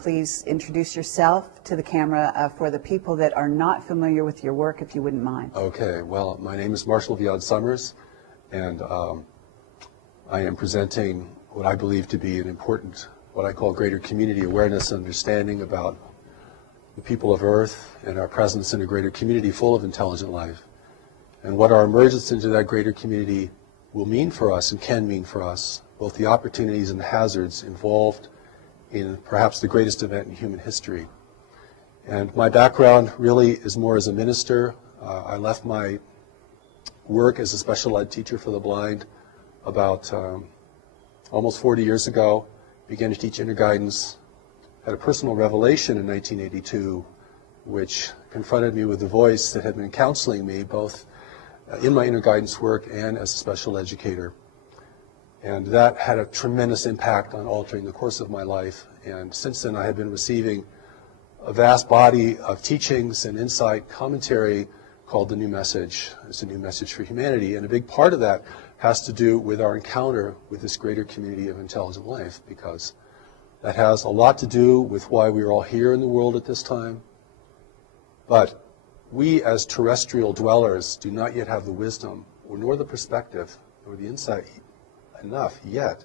please introduce yourself to the camera for the people that are not familiar with your work, if you wouldn't mind. Okay, well, my name is Marshall Vian Summers, and I am presenting what I believe to be an important, what I call greater community awareness and understanding about the people of Earth and our presence in a greater community full of intelligent life, and what our emergence into that greater community will mean for us and can mean for us, both the opportunities and the hazards involved in perhaps the greatest event in human history. And my background really is more as a minister. I left my work as a special ed teacher for the blind about almost 40 years ago, began to teach interguidance, had a personal revelation in 1982, which confronted me with the voice that had been counseling me both in my interguidance work and as a special educator. And that had a tremendous impact on altering the course of my life. And since then I have been receiving a vast body of teachings and insight commentary called The New Message. It's a new message for humanity. And a big part of that has to do with our encounter with this greater community of intelligent life, because that has a lot to do with why we are all here in the world at this time. But we as terrestrial dwellers do not yet have the wisdom, or nor the perspective, or the insight enough yet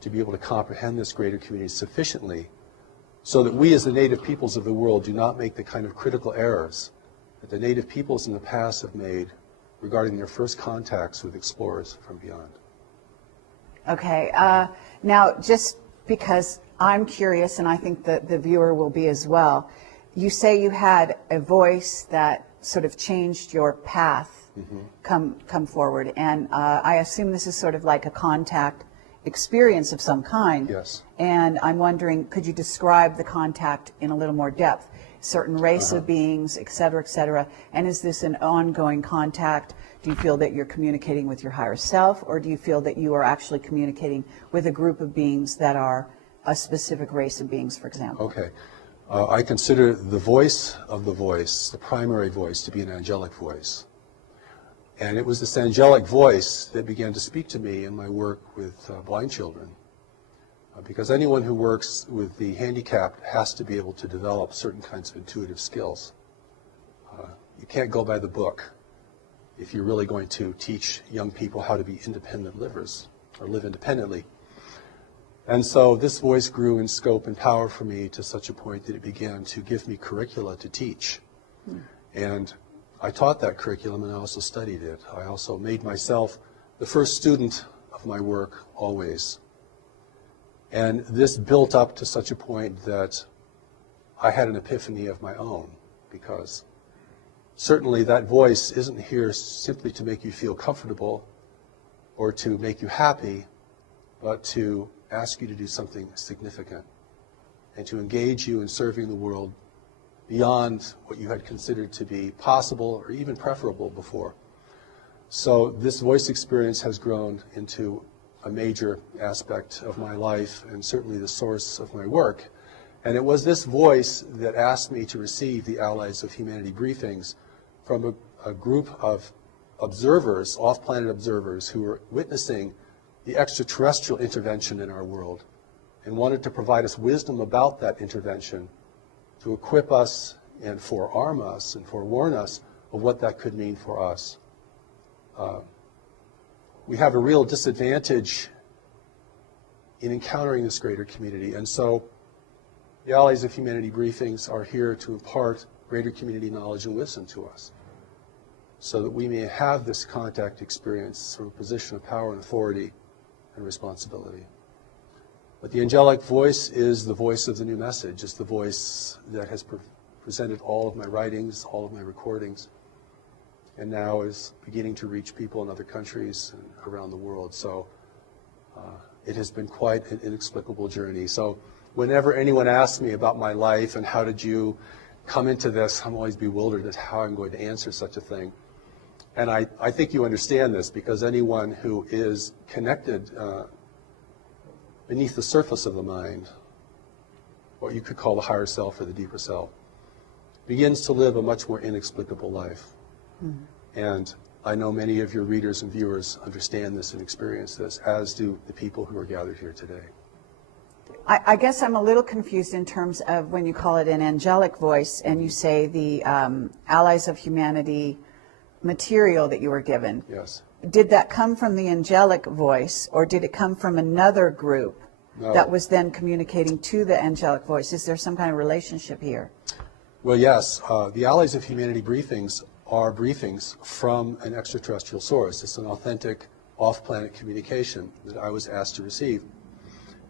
to be able to comprehend this greater community sufficiently so that we as the native peoples of the world do not make the kind of critical errors that the native peoples in the past have made regarding their first contacts with explorers from beyond. Okay, now just because I'm curious, and I think that the viewer will be as well, you say you had a voice that sort of changed your path come forward, and I assume this is sort of like a contact experience of some kind. Yes. And I'm wondering, could you describe the contact in a little more depth? Certain race of beings, et cetera, and is this an ongoing contact? Do you feel that you're communicating with your higher self, or do you feel that you are actually communicating with a group of beings that are a specific race of beings, for example? Okay. I consider the voice of the voice, the primary voice, to be an angelic voice. And it was this angelic voice that began to speak to me in my work with blind children. Because anyone who works with the handicapped has to be able to develop certain kinds of intuitive skills. You can't go by the book if you're really going to teach young people how to be independent livers or live independently. And so this voice grew in scope and power for me to such a point that it began to give me curricula to teach. And I taught that curriculum, and I also studied it. I also made myself the first student of my work always. And this built up to such a point that I had an epiphany of my own, because certainly that voice isn't here simply to make you feel comfortable or to make you happy, but to ask you to do something significant and to engage you in serving the world beyond what you had considered to be possible or even preferable before. So this voice experience has grown into a major aspect of my life and certainly the source of my work. And it was this voice that asked me to receive the Allies of Humanity briefings from a group of observers, off-planet observers, who were witnessing the extraterrestrial intervention in our world and wanted to provide us wisdom about that intervention, to equip us and forearm us and forewarn us of what that could mean for us. We have a real disadvantage in encountering this greater community, and so the Allies of Humanity briefings are here to impart greater community knowledge and wisdom to us, so that we may have this contact experience from a position of power and authority and responsibility. But the angelic voice is the voice of the new message. It's the voice that has presented all of my writings, all of my recordings, and now is beginning to reach people in other countries and around the world. So it has been quite an inexplicable journey. So whenever anyone asks me about my life and how did you come into this, I'm always bewildered at how I'm going to answer such a thing. And I think you understand this, because anyone who is connected beneath the surface of the mind, what you could call the higher self or the deeper self, begins to live a much more inexplicable life. And I know many of your readers and viewers understand this and experience this, as do the people who are gathered here today. I guess I'm a little confused in terms of when you call it an angelic voice and you say the Allies of Humanity material that you were given. Yes. Did that come from the angelic voice, or did it come from another group that was then communicating to the angelic voice? Is there some kind of relationship here? Well, yes. The Allies of Humanity briefings are briefings from an extraterrestrial source. It's an authentic off-planet communication that I was asked to receive.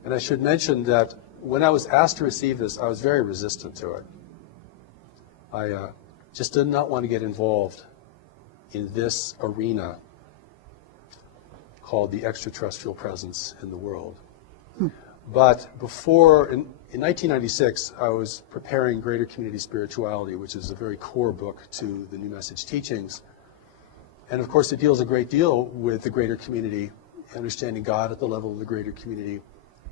And I should mention that when I was asked to receive this, I was very resistant to it. I just did not want to get involved in this arena called the extraterrestrial presence in the world. But before, in 1996, I was preparing Greater Community Spirituality, which is a very core book to the New Message teachings. And of course, it deals a great deal with the greater community, understanding God at the level of the greater community,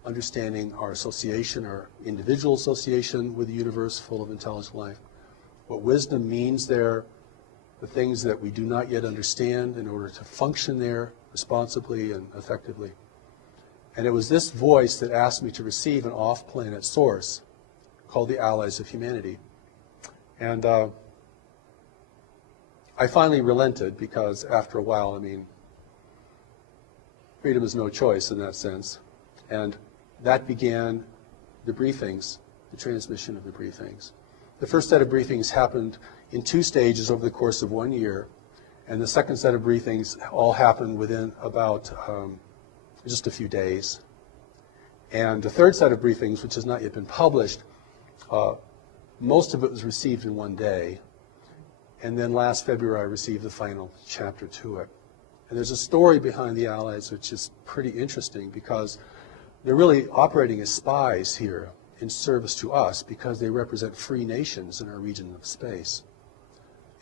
understanding our association, our individual association with the universe full of intelligent life, what wisdom means there, the things that we do not yet understand in order to function there responsibly and effectively. And it was this voice that asked me to receive an off-planet source called the Allies of Humanity. And I finally relented because after a while, I mean, freedom is no choice in that sense. And that began the briefings, the transmission of the briefings. The first set of briefings happened in 2 stages over the course of 1 year. And the second set of briefings all happened within about just a few days. And the third set of briefings, which has not yet been published, most of it was received in 1 day. And then last February, I received the final chapter to it. And there's a story behind the Allies which is pretty interesting because they're really operating as spies here in service to us because they represent free nations in our region of space.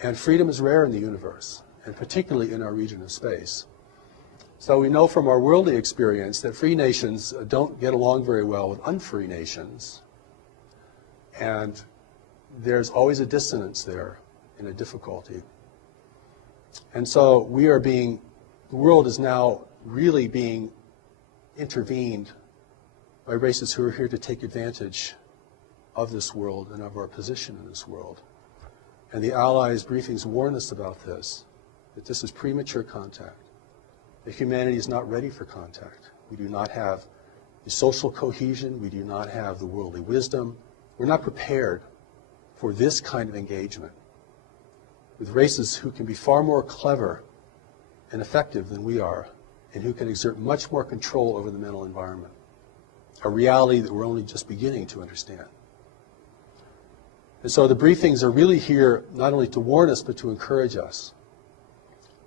And freedom is rare in the universe, and particularly in our region of space. So we know from our worldly experience that free nations don't get along very well with unfree nations. And there's always a dissonance there and a difficulty. And so we are being, the world is now really being intervened by races who are here to take advantage of this world and of our position in this world. And the Allies briefings warn us about this, that this is premature contact, that humanity is not ready for contact. We do not have the social cohesion, we do not have the worldly wisdom. We're not prepared for this kind of engagement with races who can be far more clever and effective than we are, and who can exert much more control over the mental environment, a reality that we're only just beginning to understand. And so the briefings are really here not only to warn us, but to encourage us.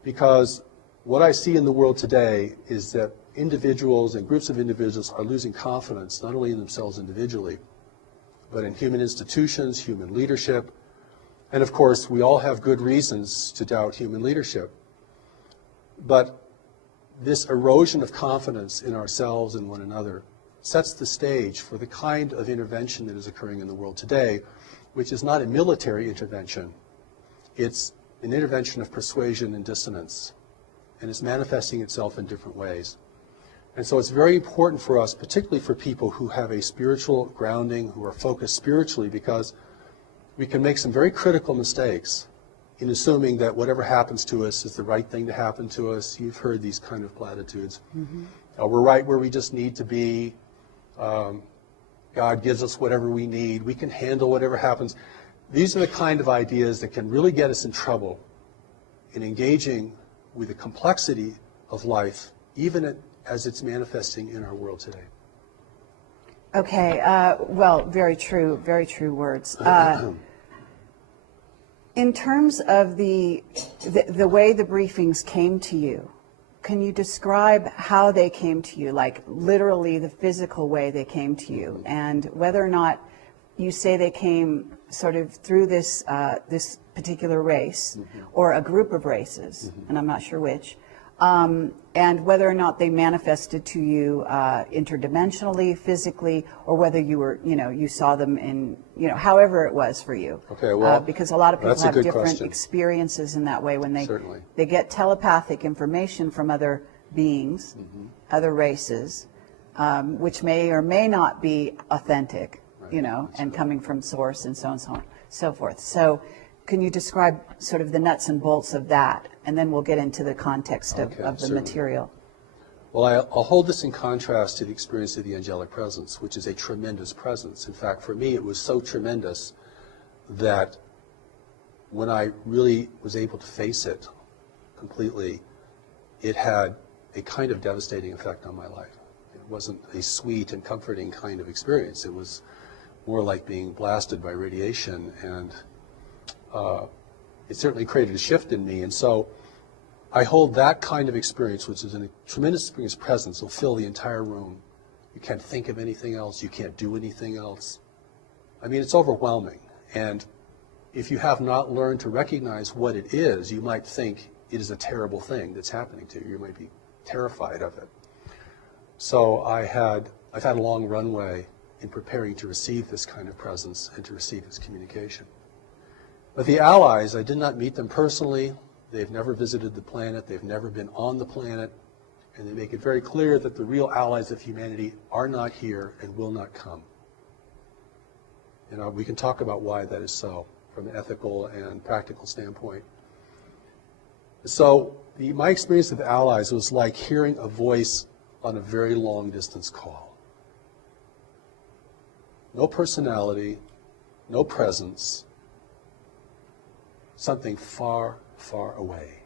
Because what I see in the world today is that individuals and groups of individuals are losing confidence, not only in themselves individually, but in human institutions, human leadership. And of course, we all have good reasons to doubt human leadership. But this erosion of confidence in ourselves and one another sets the stage for the kind of intervention that is occurring in the world today, which is not a military intervention. It's an intervention of persuasion and dissonance, and it's manifesting itself in different ways. And so it's very important for us, particularly for people who have a spiritual grounding, who are focused spiritually, because we can make some very critical mistakes in assuming that whatever happens to us is the right thing to happen to us. You've heard these kind of platitudes. We're right where we just need to be. God gives us whatever we need. We can handle whatever happens. These are the kind of ideas that can really get us in trouble in engaging with the complexity of life, even as it's manifesting in our world today. Okay, well, very true words. In terms of the way the briefings came to you, can you describe how they came to you, like literally the physical way they came to you, and whether or not you say they came sort of through this this particular race or a group of races, and I'm not sure which, and whether or not they manifested to you interdimensionally, physically, or whether you were, you saw them in, however it was for you. Okay, well, because a lot of people have different question. experiences in that way when they Certainly. they get telepathic information from other beings, other races, which may or may not be authentic, Right. and coming from source and so on and so on, so forth. So can you describe sort of the nuts and bolts of that? And then we'll get into the context of the certainly. material. Well, I'll hold this in contrast to the experience of the angelic presence, which is a tremendous presence. In fact, for me, it was so tremendous that when I really was able to face it completely, it had a kind of devastating effect on my life. It wasn't a sweet and comforting kind of experience. It was more like being blasted by radiation, and it certainly created a shift in me. And so I hold that kind of experience, which is a tremendous experience presence, will fill the entire room. You can't think of anything else. You can't do anything else. I mean, it's overwhelming. And if you have not learned to recognize what it is, you might think it is a terrible thing that's happening to you. You might be terrified of it. So I've had a long runway in preparing to receive this kind of presence and to receive this communication. But the allies, I did not meet them personally. They've never visited the planet. They've never been on the planet. And they make it very clear that the real allies of humanity are not here and will not come. We can talk about why that is so from an ethical and practical standpoint. So my experience with the allies was like hearing a voice on a very long distance call. No personality, no presence, something far, far away.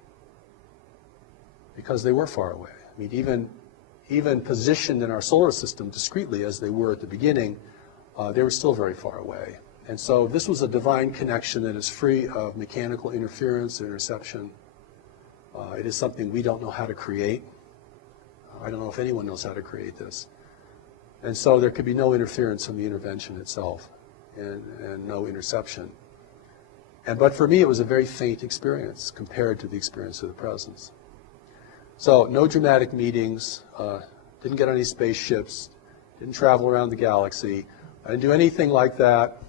Because they were far away. I mean, even positioned in our solar system discreetly as they were at the beginning, they were still very far away. And so this was a divine connection that is free of mechanical interference or interception. It is something we don't know how to create. I don't know if anyone knows how to create this. And so there could be no interference from the intervention itself and no interception. But for me, it was a very faint experience compared to the experience of the presence. So no dramatic meetings, didn't get on any spaceships, didn't travel around the galaxy. I didn't do anything like that.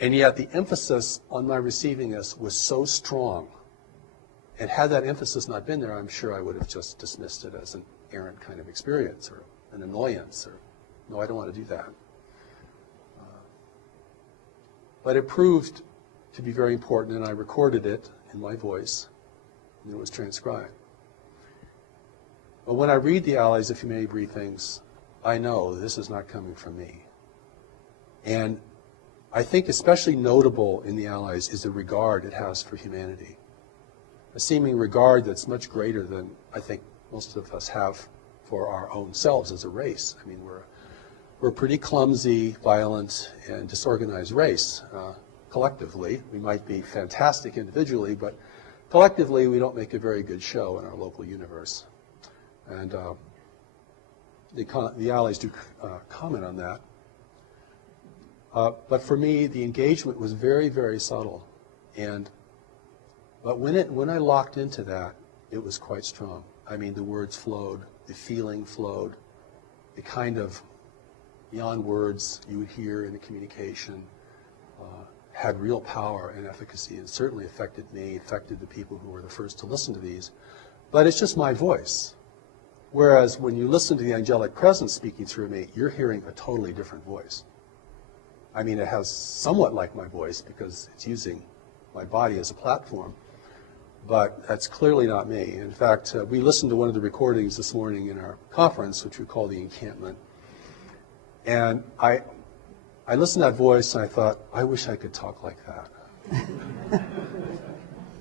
And yet the emphasis on my receiving this was so strong. And had that emphasis not been there, I'm sure I would have just dismissed it as an errant kind of experience or an annoyance. Or no, I don't want to do that. But it proved to be very important, and I recorded it in my voice, and it was transcribed. But when I read the Allies of Humanity briefings, I know this is not coming from me. And I think especially notable in the Allies is the regard it has for humanity. A seeming regard that's much greater than I think most of us have for our own selves as a race. I mean, we're a pretty clumsy, violent, and disorganized race. Collectively, we might be fantastic individually, but collectively we don't make a very good show in our local universe. And the Allies do comment on that. But for me, the engagement was very, very subtle. But when I locked into that, it was quite strong. I mean, the words flowed, the feeling flowed, the kind of beyond words you would hear in a communication had real power and efficacy, and certainly affected me, affected the people who were the first to listen to these. But it's just my voice. Whereas when you listen to the angelic presence speaking through me, you're hearing a totally different voice. I mean, it has somewhat like my voice because it's using my body as a platform, but that's clearly not me. In fact, we listened to one of the recordings this morning in our conference, which we call the encampment. And I listened to that voice and I thought, I wish I could talk like that.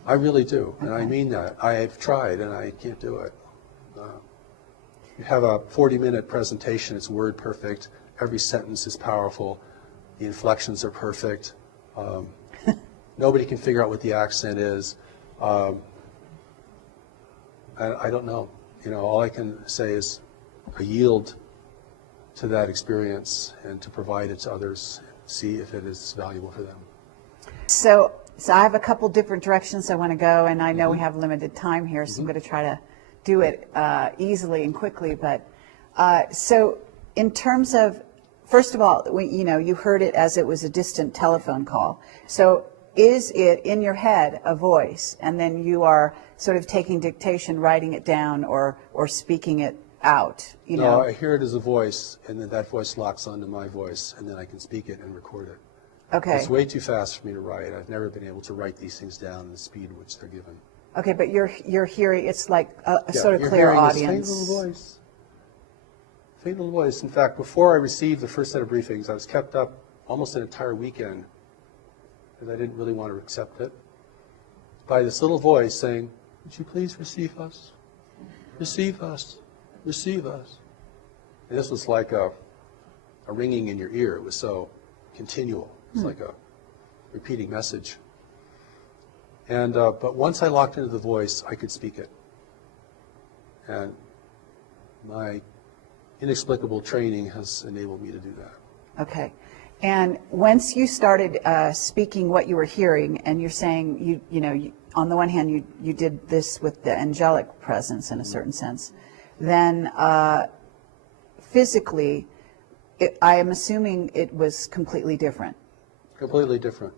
I really do, and I mean that. I've tried and I can't do it. You have a 40-minute presentation, it's word perfect, every sentence is powerful, the inflections are perfect, nobody can figure out what the accent is. I don't know. All I can say is I yield to that experience and to provide it to others, see if it is valuable for them. So I have a couple different directions I want to go, and I know we have limited time here, so I'm going to try to do it easily and quickly. But so in terms of, first of all, you heard it as it was a distant telephone call. So is it in your head a voice, and then you are sort of taking dictation, writing it down, or speaking it out, you No, know? I hear it as a voice, and then that voice locks onto my voice, and then I can speak it and record it. Okay. It's way too fast for me to write. I've never been able to write these things down in the speed at which they're given. Okay, but you're hearing, it's like a Yeah, sort of you're clear hearing audience. This faint little voice. Faint little voice. In fact, before I received the first set of briefings, I was kept up almost an entire weekend because I didn't really want to accept it, by this little voice saying, "Would you please receive us? Receive us. Receive us." And this was like a ringing in your ear. It was so continual. It's like a repeating message. And but once I locked into the voice, I could speak it. And my inexplicable training has enabled me to do that. Okay. And once you started speaking what you were hearing, and you're saying, on the one hand, you did this with the angelic presence in a certain sense, then physically, I am assuming it was completely different. Completely different.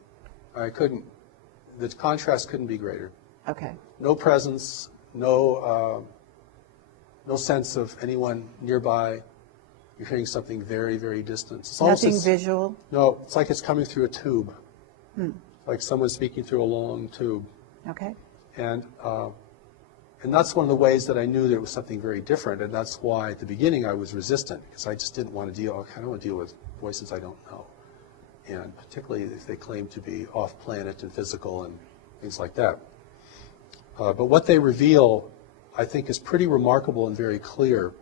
The contrast couldn't be greater. Okay. No presence, no sense of anyone nearby. You're hearing something very, very distant. It's Nothing visual? No, it's like it's coming through a tube. Like someone speaking through a long tube. Okay. And that's one of the ways that I knew that it was something very different, and that's why at the beginning I was resistant, because I just didn't want to deal with voices I don't know, and particularly if they claim to be off-planet and physical and things like that. But what they reveal, I think, is pretty remarkable and very clear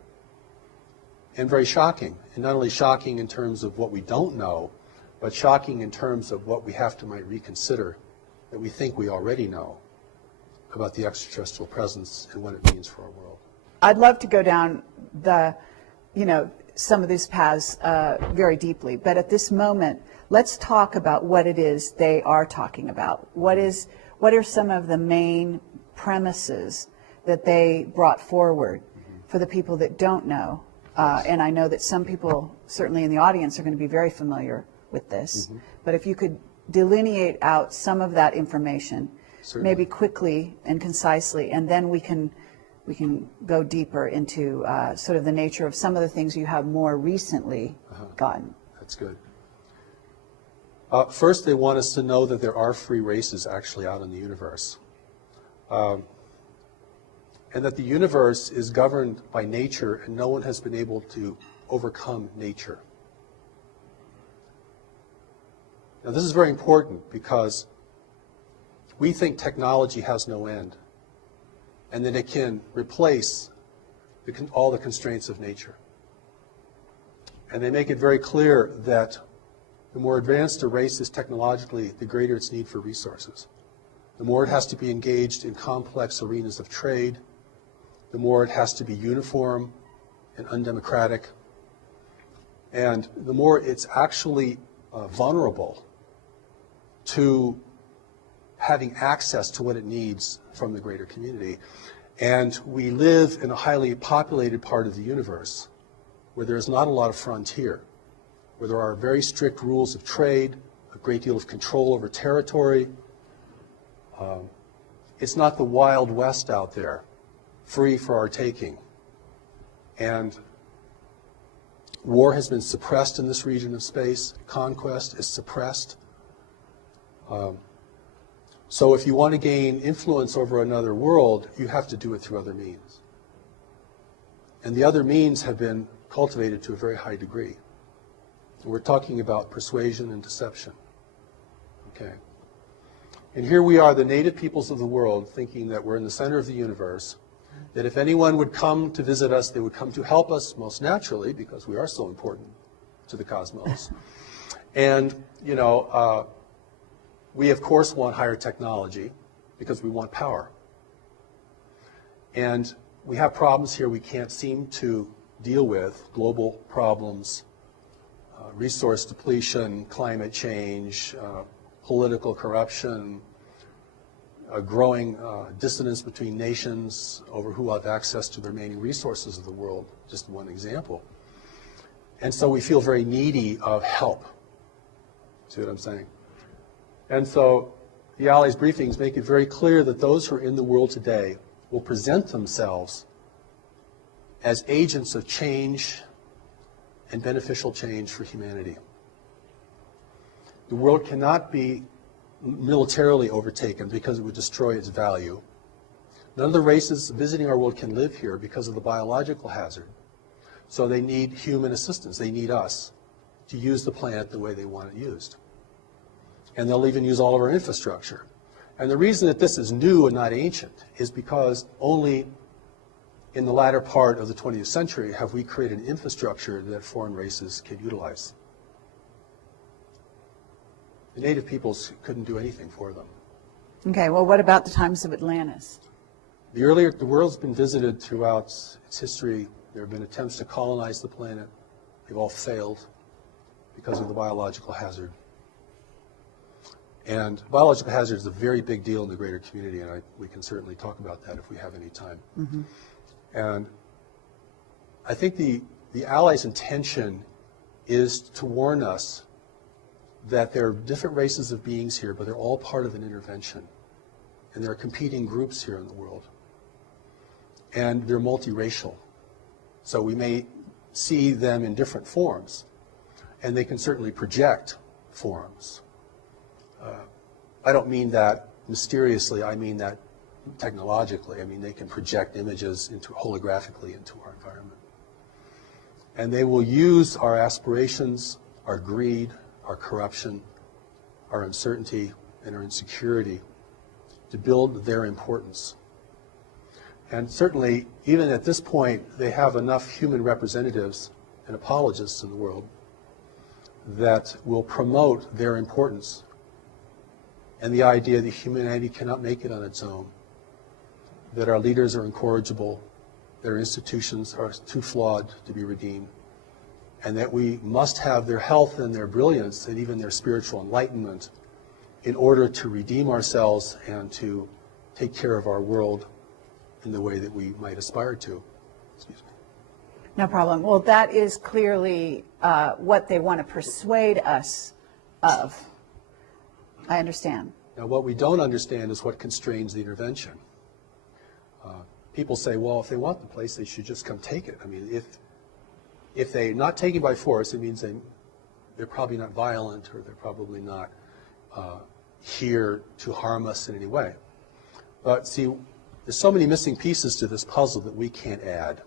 and very shocking, and not only shocking in terms of what we don't know, but shocking in terms of what we have to might reconsider that we think we already know about the extraterrestrial presence and what it means for our world. I'd love to go down some of these paths very deeply, but at this moment, let's talk about what it is they are talking about. What are some of the main premises that they brought forward for the people that don't know? And I know that some people, certainly in the audience, are going to be very familiar with this. But if you could delineate out some of that information, Certainly. maybe quickly and concisely, and then we can go deeper into sort of the nature of some of the things you have more recently gotten. That's good. First, they want us to know that there are free races actually out in the universe. And that the universe is governed by nature, and no one has been able to overcome nature. Now, this is very important because we think technology has no end, and that it can replace all the constraints of nature. And they make it very clear that the more advanced a race is technologically, the greater its need for resources. The more it has to be engaged in complex arenas of trade, the more it has to be uniform and undemocratic, and the more it's actually vulnerable to having access to what it needs from the greater community. And we live in a highly populated part of the universe where there's not a lot of frontier, where there are very strict rules of trade, a great deal of control over territory. It's not the Wild West out there, free for our taking. And war has been suppressed in this region of space. Conquest is suppressed. So if you want to gain influence over another world, you have to do it through other means. And the other means have been cultivated to a very high degree. We're talking about persuasion and deception. Okay. And here we are, the native peoples of the world, thinking that we're in the center of the universe, that if anyone would come to visit us, they would come to help us, most naturally, because we are so important to the cosmos. And, we, of course, want higher technology because we want power. And we have problems here we can't seem to deal with, global problems, resource depletion, climate change, political corruption, a growing dissonance between nations over who have access to the remaining resources of the world, just one example. And so we feel very needy of help. See what I'm saying? And so the Allies briefings make it very clear that those who are in the world today will present themselves as agents of change and beneficial change for humanity. The world cannot be militarily overtaken because it would destroy its value. None of the races visiting our world can live here because of the biological hazard. So they need human assistance. They need us to use the planet the way they want it used. And they'll even use all of our infrastructure. And the reason that this is new and not ancient is because only in the latter part of the 20th century have we created an infrastructure that foreign races can utilize. The native peoples couldn't do anything for them. Okay, well, what about the times of Atlantis? The world's been visited throughout its history. There have been attempts to colonize the planet. They've all failed because of the biological hazard. And biological hazard is a very big deal in the greater community, and we can certainly talk about that if we have any time. Mm-hmm. And I think the Allies' intention is to warn us that there are different races of beings here, but they're all part of an intervention. And there are competing groups here in the world. And they're multiracial. So we may see them in different forms, and they can certainly project forms. I don't mean that mysteriously, I mean that technologically. I mean, they can project images holographically into our environment. And they will use our aspirations, our greed, our corruption, our uncertainty, and our insecurity to build their importance. And certainly, even at this point, they have enough human representatives and apologists in the world that will promote their importance and the idea that humanity cannot make it on its own, that our leaders are incorrigible, that our institutions are too flawed to be redeemed, and that we must have their health and their brilliance and even their spiritual enlightenment in order to redeem ourselves and to take care of our world in the way that we might aspire to. Excuse me. No problem. Well, that is clearly what they want to persuade us of. I understand. Now, what we don't understand is what constrains the intervention. People say, well, if they want the place, they should just come take it. I mean, if they're not taken by force, it means they're probably not violent, or they're probably not here to harm us in any way. But see, there's so many missing pieces to this puzzle that we can't add,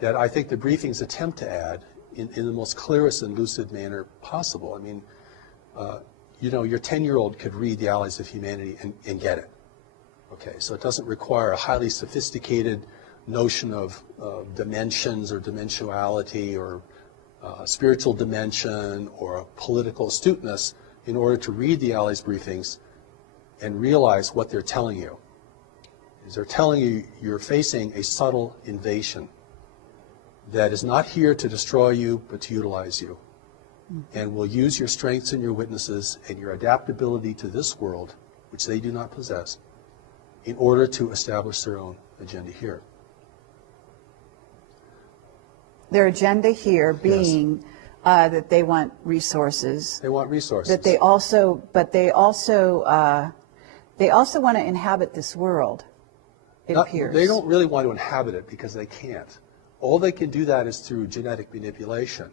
that I think the briefings attempt to add in the most clearest and lucid manner possible. I mean, you know, your 10-year-old could read The Allies of Humanity and get it. Okay, so it doesn't require a highly sophisticated notion of dimensions or dimensionality or spiritual dimension or political astuteness in order to read the Allies briefings and realize what they're telling you. Is they're telling you you're facing a subtle invasion that is not here to destroy you but to utilize you, and will use your strengths and your witnesses and your adaptability to this world, which they do not possess, in order to establish their own agenda here. Their agenda here being that they want resources. They want resources. That they also, but they also want to inhabit this world. It appears. They don't really want to inhabit it because they can't. All they can do that is through genetic manipulation.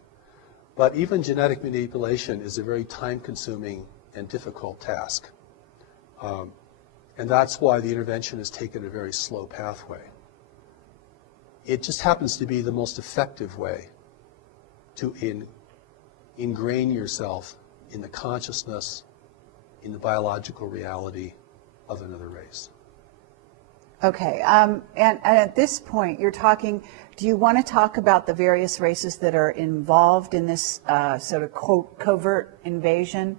But even genetic manipulation is a very time-consuming and difficult task. And that's why the intervention has taken a very slow pathway. It just happens to be the most effective way to ingrain yourself in the consciousness, in the biological reality of another race. Okay, and at this point, you're talking, do you want to talk about the various races that are involved in this sort of covert invasion?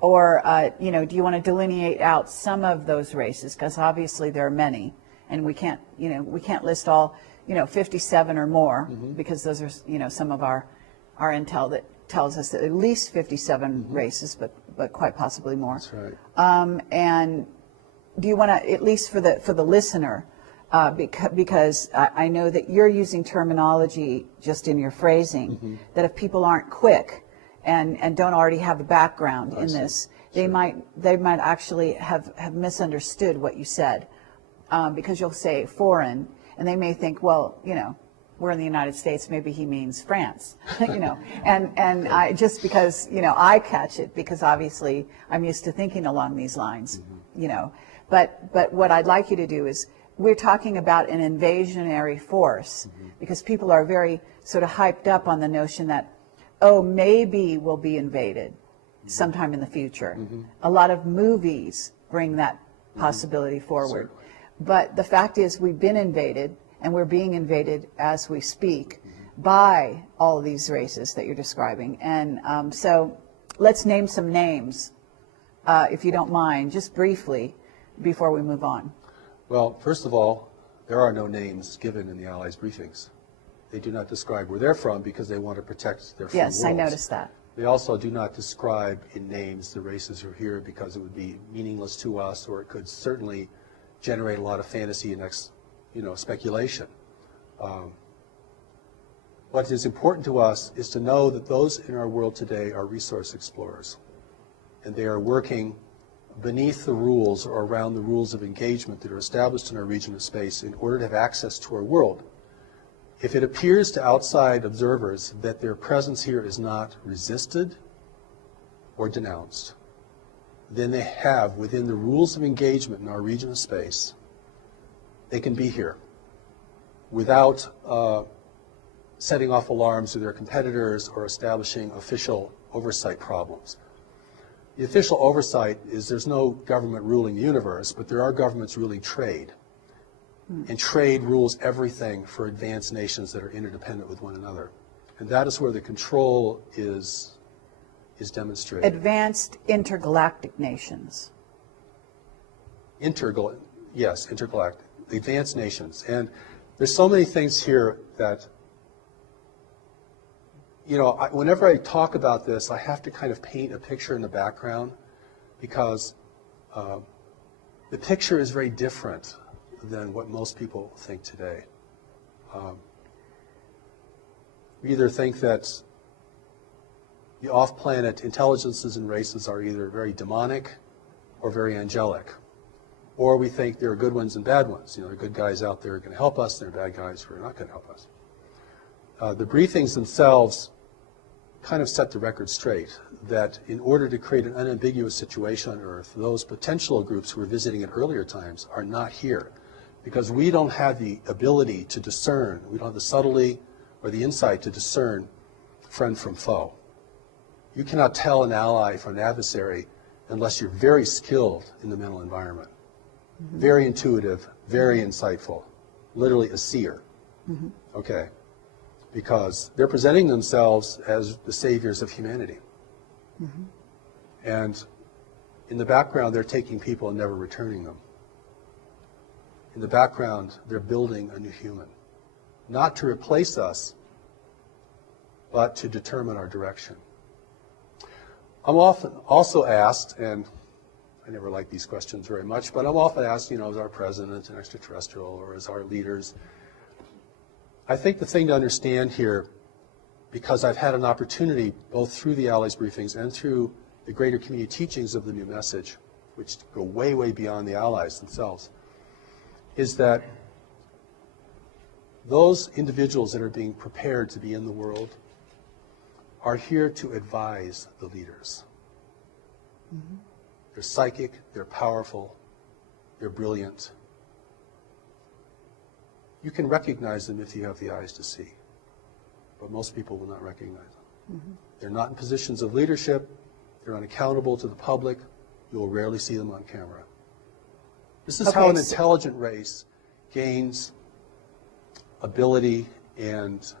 Or, you know, do you want to delineate out some of those races? Because obviously there are many, and we can't list all, 57 or more, because those are, some of our intel that tells us that at least 57 races, but quite possibly more. That's right. And do you want to, at least for the listener, because I know that you're using terminology just in your phrasing, that if people aren't quick and don't already have a background in this, they might actually have misunderstood what you said, because you'll say foreign, and they may think, well, we're in the United States, maybe he means France, you know, and I, just because, you know, I catch it because obviously I'm used to thinking along these lines, you know, but what I'd like you to do is, we're talking about an invasionary force because people are very sort of hyped up on the notion that, oh, maybe we'll be invaded sometime in the future. A lot of movies bring that possibility forward. Certainly. But the fact is we've been invaded, and we're being invaded as we speak by all of these races that you're describing. And so let's name some names, if you don't mind, just briefly, before we move on. Well, first of all, there are no names given in the Allies' briefings. They do not describe where they're from because they want to protect their free Yes, I worlds. noticed that. They also do not describe in names the races who are here because it would be meaningless to us, or it could certainly generate a lot of fantasy and speculation. What is important to us is to know that those in our world today are resource explorers, and they are working beneath the rules or around the rules of engagement that are established in our region of space in order to have access to our world. If it appears to outside observers that their presence here is not resisted or denounced, then they have, within the rules of engagement in our region of space, they can be here without setting off alarms to their competitors or establishing official oversight problems. The official oversight is there's no government ruling the universe, but there are governments ruling trade. And trade rules everything for advanced nations that are interdependent with one another. And that is where the control is demonstrated. Advanced intergalactic nations. Yes, intergalactic. Advanced nations. And there's so many things here that, whenever I talk about this, I have to kind of paint a picture in the background because the picture is very different than what most people think today. We either think that the off-planet intelligences and races are either very demonic or very angelic, or we think there are good ones and bad ones. There are good guys out there who are going to help us, and there are bad guys who are not going to help us. The briefings themselves kind of set the record straight that in order to create an unambiguous situation on Earth, those potential groups who were visiting at earlier times are not here because we don't have the ability to discern, we don't have the subtlety or the insight to discern friend from foe. You cannot tell an ally from an adversary unless you're very skilled in the mental environment, very intuitive, very insightful, literally a seer. Okay. Because they're presenting themselves as the saviors of humanity. And in the background, they're taking people and never returning them. In the background, they're building a new human. Not to replace us, but to determine our direction. I'm often also asked, and I never like these questions very much, but I'm often asked, is our president an extraterrestrial or is our leaders? I think the thing to understand here, because I've had an opportunity both through the Allies briefings and through the greater community teachings of the new message, which go way, way beyond the Allies themselves, is that those individuals that are being prepared to be in the world are here to advise the leaders. They're psychic, they're powerful, they're brilliant. You can recognize them if you have the eyes to see, but most people will not recognize them. They're not in positions of leadership, they're unaccountable to the public, you will rarely see them on camera. This is how an intelligent race gains ability and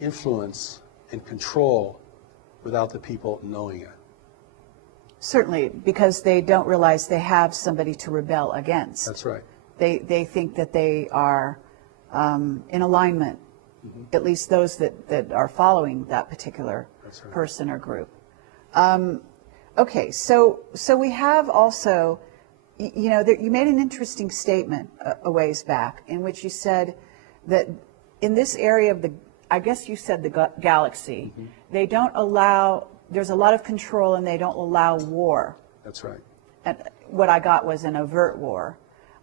influence and control without the people knowing it. Certainly, because they don't realize they have somebody to rebel against. That's right. They think that they are in alignment, at least those that are following that particular person or group. Okay, so we have also, you made an interesting statement a ways back in which you said that in this area of I guess you said the galaxy, they don't allow, there's a lot of control and they don't allow war. That's right. And what I got was an overt war.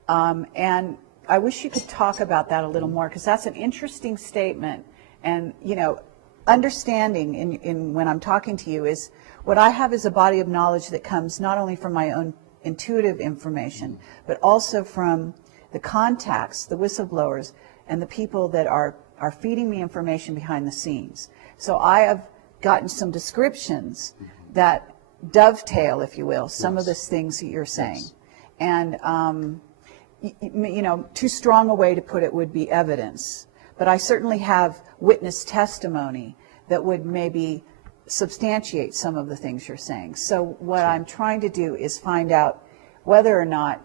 And I wish you could talk about that a little more, because that's an interesting statement. And, you know, understanding in when I'm talking to you is what I have is a body of knowledge that comes not only from my own intuitive information, but also from the contacts, the whistleblowers, and the people that are feeding me information behind the scenes. So I have gotten some descriptions that dovetail, if you will, some of the things that you're saying. And, you know, too strong a way to put it would be evidence. But I certainly have witness testimony that would maybe substantiate some of the things you're saying. So what I'm trying to do is find out whether or not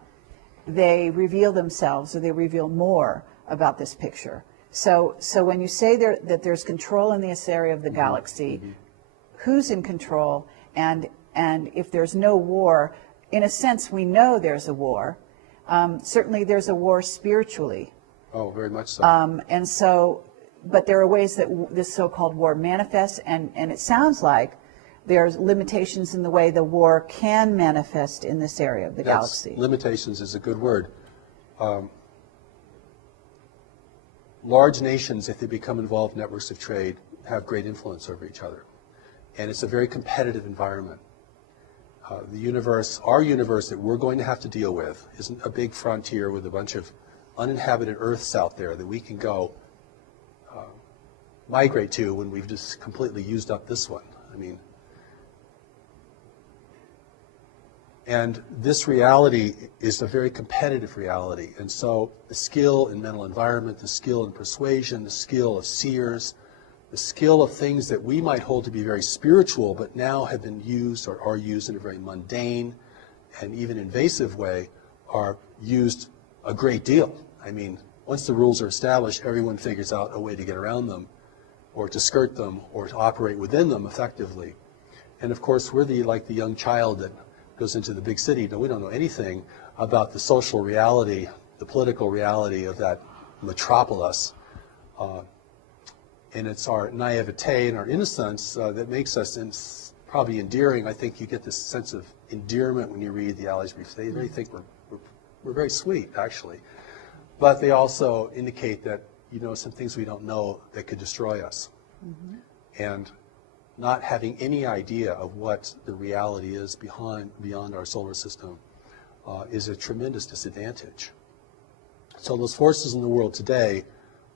they reveal themselves or they reveal more about this picture. So when you say that there's control in this area of the galaxy, who's in control? And if there's no war, in a sense, we know there's a war. Certainly there's a war spiritually. Oh, very much so. And so, but there are ways that this so-called war manifests, and it sounds like there's limitations in the way the war can manifest in this area of the galaxy. Limitations is a good word. Large nations, if they become involved in networks of trade, have great influence over each other. And it's a very competitive environment. The universe, our universe that we're going to have to deal with, isn't a big frontier with a bunch of uninhabited Earths out there that we can go migrate to when we've just completely used up this one. I mean, and this reality is a very competitive reality. And so the skill in mental environment, the skill in persuasion, the skill of seers, the skill of things that we might hold to be very spiritual, but now have been used or are used in a very mundane and even invasive way, are used a great deal. I mean, once the rules are established, everyone figures out a way to get around them, or to skirt them, or to operate within them effectively. And of course, we're like the young child that goes into the big city. No, we don't know anything about the social reality, the political reality of that metropolis. And it's our naivete and our innocence that makes us probably endearing. I think you get this sense of endearment when you read the Allies briefs. They really think we're very sweet, actually. But they also indicate that, you know, some things we don't know that could destroy us. And not having any idea of what the reality is beyond our solar system is a tremendous disadvantage. So those forces in the world today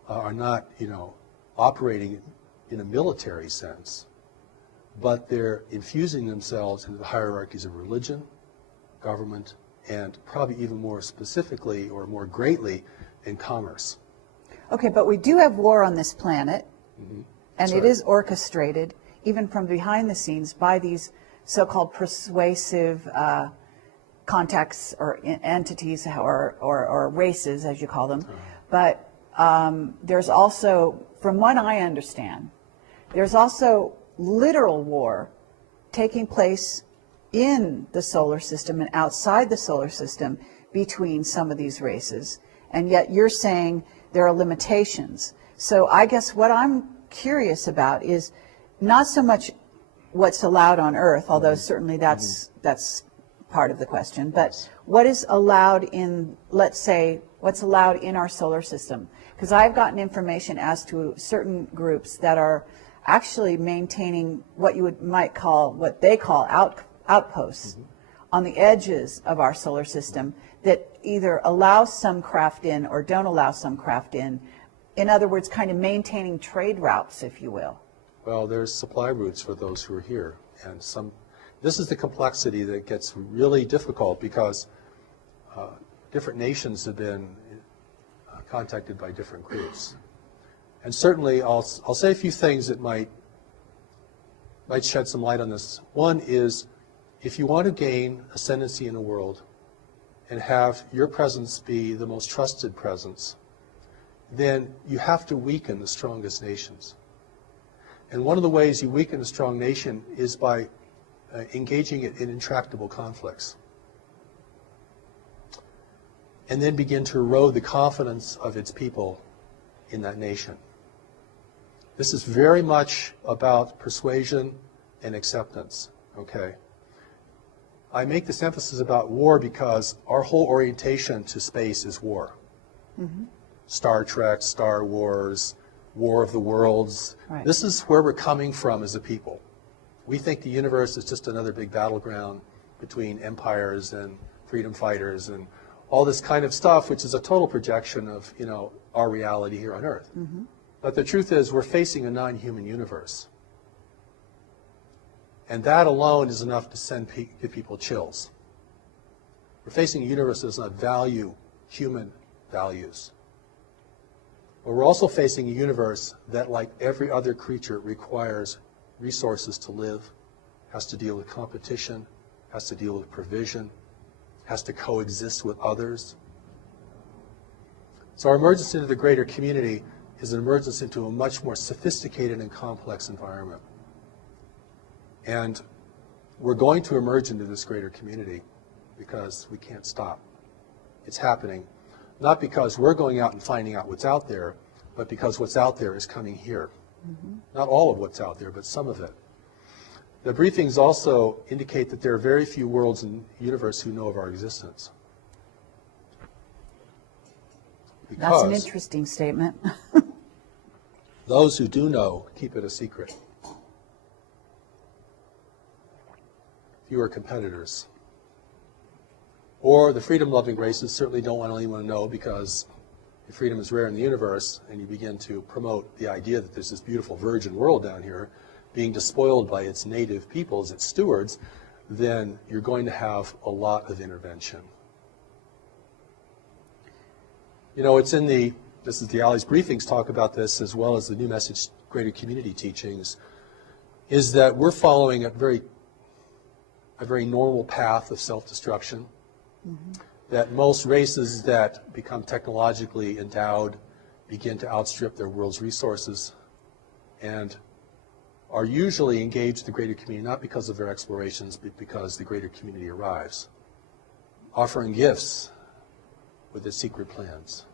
are not, you know, operating in a military sense, but they're infusing themselves into the hierarchies of religion, government, and probably even more specifically or more greatly in commerce. Okay, but we do have war on this planet, and it right. is orchestrated, even from behind the scenes, by these so-called persuasive contacts or entities or races, as you call them. But there's also, from what I understand, there's also literal war taking place in the solar system and outside the solar system between some of these races. And yet you're saying there are limitations. So I guess what I'm curious about is not so much what's allowed on Earth, although certainly that's part of the question, but what is allowed in, let's say, what's allowed in our solar system? Because I've gotten information as to certain groups that are actually maintaining what might call, what they call outposts on the edges of our solar system that either allow some craft in or don't allow some craft in. In other words, kind of maintaining trade routes, if you will. Well, there's supply routes for those who are here. And this is the complexity that gets really difficult because different nations have been contacted by different groups. And certainly I'll say a few things that might shed some light on this. One is, if you want to gain ascendancy in the world and have your presence be the most trusted presence, then you have to weaken the strongest nations. And one of the ways you weaken a strong nation is by engaging it in intractable conflicts. And then begin to erode the confidence of its people in that nation. This is very much about persuasion and acceptance, okay? I make this emphasis about war because our whole orientation to space is war. Star Trek, Star Wars, War of the Worlds. Right. This is where we're coming from as a people. We think the universe is just another big battleground between empires and freedom fighters and all this kind of stuff, which is a total projection of, our reality here on Earth. But the truth is, we're facing a non-human universe. And that alone is enough to give people chills. We're facing a universe that does not value human values. But we're also facing a universe that, like every other creature, requires resources to live, has to deal with competition, has to deal with provision, has to coexist with others. So our emergence into the greater community is an emergence into a much more sophisticated and complex environment. And we're going to emerge into this greater community because we can't stop. It's happening, not because we're going out and finding out what's out there, but because what's out there is coming here. Not all of what's out there, but some of it. The briefings also indicate that there are very few worlds in the universe who know of our existence. That's an interesting statement. Those who do know keep it a secret. Fewer competitors. Or the freedom-loving races certainly don't want anyone to know, because if freedom is rare in the universe and you begin to promote the idea that there's this beautiful virgin world down here being despoiled by its native peoples, its stewards, then you're going to have a lot of intervention. It's in this is the Ali's briefings talk about this, as well as the New Message Greater Community teachings, is that we're following a very normal path of self-destruction. That most races that become technologically endowed begin to outstrip their world's resources and are usually engaged in the greater community, not because of their explorations, but because the greater community arrives, offering gifts with its secret plans.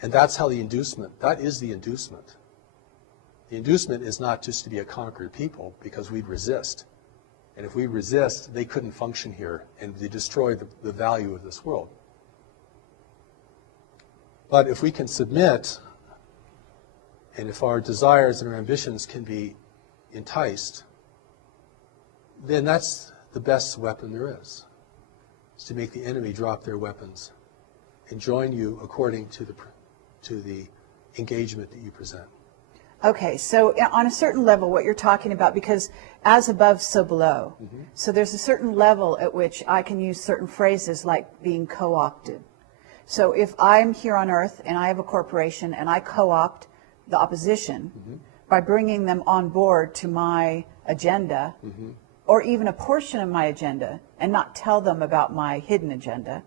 And that's how that is the inducement. The inducement is not just to be a conquered people, because we'd resist. And if we resist, they couldn't function here, and they destroy the value of this world. But if we can submit, and if our desires and our ambitions can be enticed, then that's the best weapon there is to make the enemy drop their weapons and join you according to the engagement that you present. Okay, so on a certain level, what you're talking about, because as above, so below. So there's a certain level at which I can use certain phrases like being co-opted. So if I'm here on Earth and I have a corporation and I co-opt the opposition by bringing them on board to my agenda, or even a portion of my agenda, and not tell them about my hidden agenda,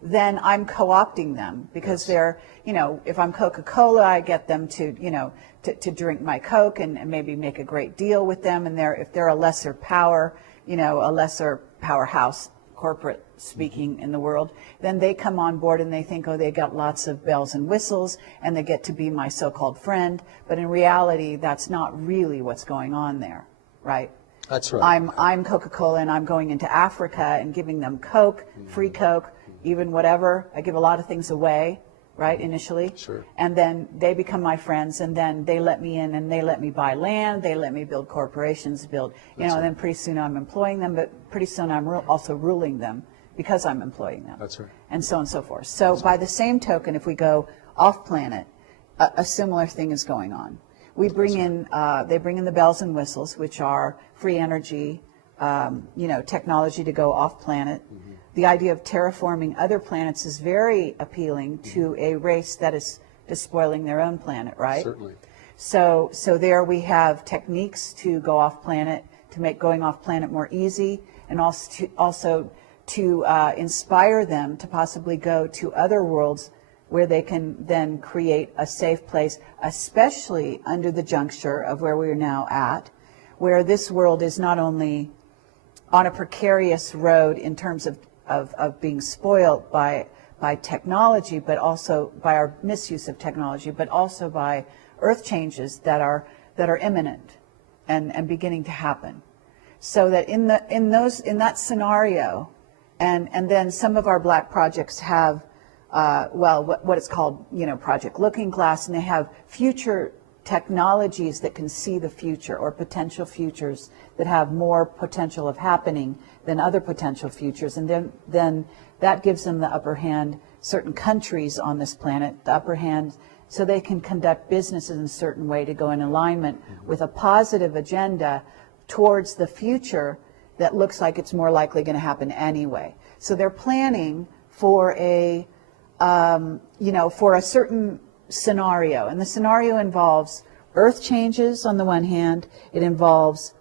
then I'm co-opting them, because they're, if I'm Coca-Cola, I get them to, to drink my Coke and maybe make a great deal with them. And if they're a lesser power, a lesser powerhouse, corporate speaking, in the world, then they come on board and they think, oh, they got lots of bells and whistles and they get to be my so-called friend. But in reality, that's not really what's going on there, right? That's right. I'm Coca-Cola and I'm going into Africa and giving them Coke, free Coke, even whatever. I give a lot of things away, right, initially. Sure. And then they become my friends, and then they let me in and they let me buy land, they let me build corporations, and then pretty soon I'm employing them, but pretty soon I'm also ruling them because I'm employing them. That's right. And so on and so forth. So by the same token, if we go off planet, a similar thing is going on. We bring in, they bring in the bells and whistles, which are free energy, technology to go off planet. The idea of terraforming other planets is very appealing to a race that is despoiling their own planet, right? Certainly. So there we have techniques to go off planet, to make going off planet more easy, and also to inspire them to possibly go to other worlds where they can then create a safe place, especially under the juncture of where we are now at, where this world is not only on a precarious road in terms of being spoiled by technology, but also by our misuse of technology, but also by earth changes that are imminent and beginning to happen. So that in that scenario, and then some of our black projects have what it's called, Project Looking Glass, and they have future technologies that can see the future, or potential futures that have more potential of happening than other potential futures. And then that gives them the upper hand, certain countries on this planet, the upper hand, so they can conduct businesses in a certain way to go in alignment with a positive agenda towards the future that looks like it's more likely going to happen anyway. So they're planning for for a certain scenario, and the scenario involves Earth changes on the one hand, it involves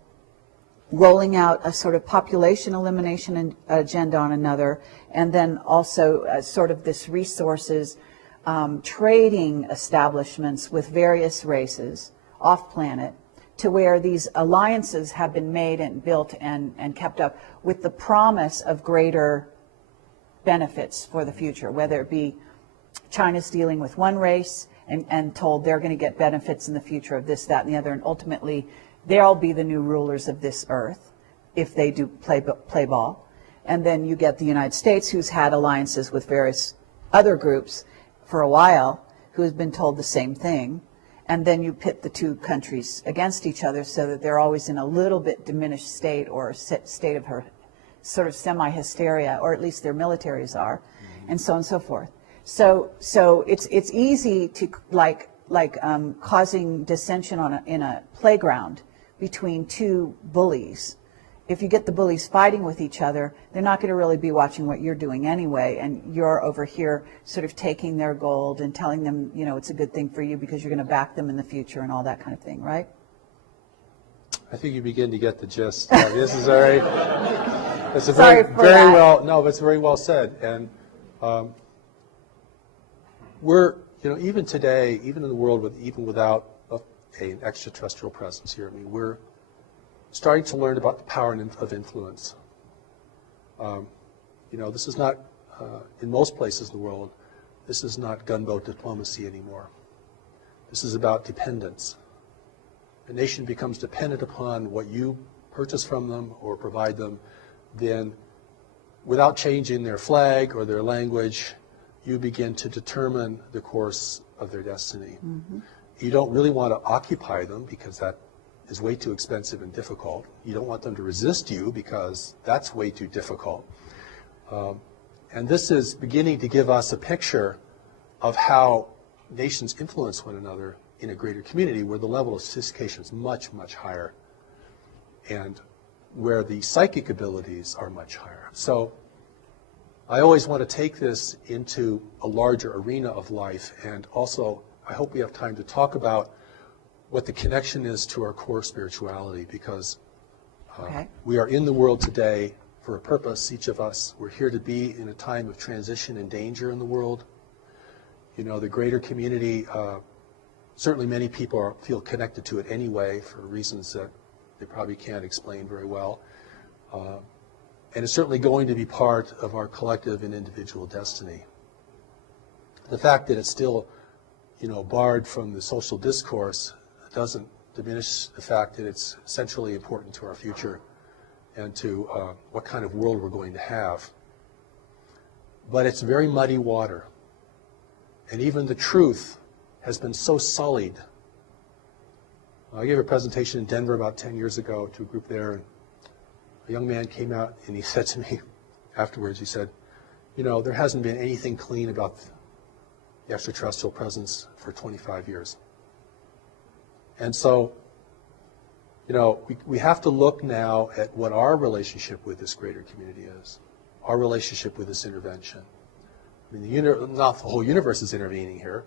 rolling out a sort of population elimination agenda on another, and then also sort of this resources trading establishments with various races off planet, to where these alliances have been made and built and kept up with the promise of greater benefits for the future, whether it be China's dealing with one race and told they're going to get benefits in the future of this, that, and the other, and ultimately they'll be the new rulers of this earth if they do play ball. And then you get the United States, who's had alliances with various other groups for a while, who has been told the same thing. And then you pit the two countries against each other so that they're always in a little bit diminished state, or a state of sort of semi-hysteria, or at least their militaries are, and so on and so forth. So it's easy to causing dissension in a playground between two bullies. If you get the bullies fighting with each other, they're not going to really be watching what you're doing anyway, and you're over here sort of taking their gold and telling them, it's a good thing for you because you're going to back them in the future and all that kind of thing, right? I think you begin to get the gist. This is very, it's a Sorry very, for very that. well, no, but it's very well said. And we're, even today, even in the world even without an extraterrestrial presence here, we're starting to learn about the power of influence. This is not, in most places in the world, this is not gunboat diplomacy anymore. This is about dependence. A nation becomes dependent upon what you purchase from them or provide them, then without changing their flag or their language, you begin to determine the course of their destiny. Mm-hmm. You don't really want to occupy them because that is way too expensive and difficult. You don't want them to resist you because that's way too difficult. And this is beginning to give us a picture of how nations influence one another in a greater community, where the level of sophistication is much, much higher, and where the psychic abilities are much higher. So I always want to take this into a larger arena of life, and also I hope we have time to talk about what the connection is to our core spirituality, because we are in the world today for a purpose, each of us. We're here to be in a time of transition and danger in the world. The greater community, certainly many people feel connected to it anyway for reasons that they probably can't explain very well. And it's certainly going to be part of our collective and individual destiny. The fact that it's still, barred from the social discourse doesn't diminish the fact that it's centrally important to our future and to what kind of world we're going to have. But it's very muddy water. And even the truth has been so sullied. I gave a presentation in Denver about 10 years ago to a group there, and a young man came out and he said to me afterwards, he said, there hasn't been anything clean about the extraterrestrial presence for 25 years. And so, we have to look now at what our relationship with this greater community is, our relationship with this intervention. Not the whole universe is intervening here.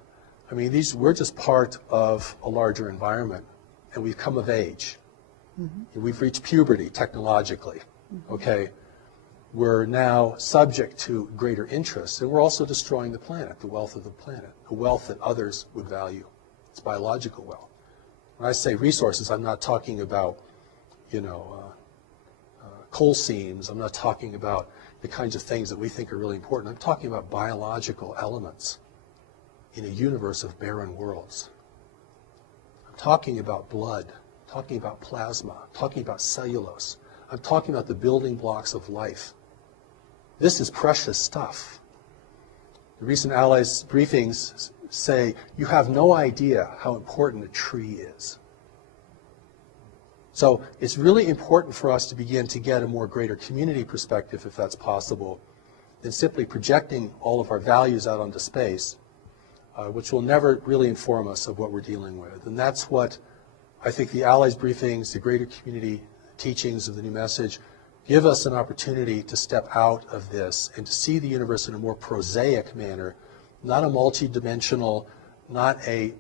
We're just part of a larger environment, and we've come of age. Mm-hmm. We've reached puberty technologically. Mm-hmm. Okay, we're now subject to greater interests, and we're also destroying the planet, the wealth of the planet, a wealth that others would value. It's biological wealth. When I say resources, I'm not talking about, coal seams. I'm not talking about the kinds of things that we think are really important. I'm talking about biological elements in a universe of barren worlds. I'm talking about blood, talking about plasma, talking about cellulose. I'm talking about the building blocks of life. This is precious stuff. The recent Allies briefings say, you have no idea how important a tree is. So it's really important for us to begin to get a more greater community perspective, if that's possible, than simply projecting all of our values out onto space, which will never really inform us of what we're dealing with. And that's what I think the Allies briefings, the greater community teachings of the new message, give us an opportunity to step out of this and to see the universe in a more prosaic manner, not a multi-dimensional, not in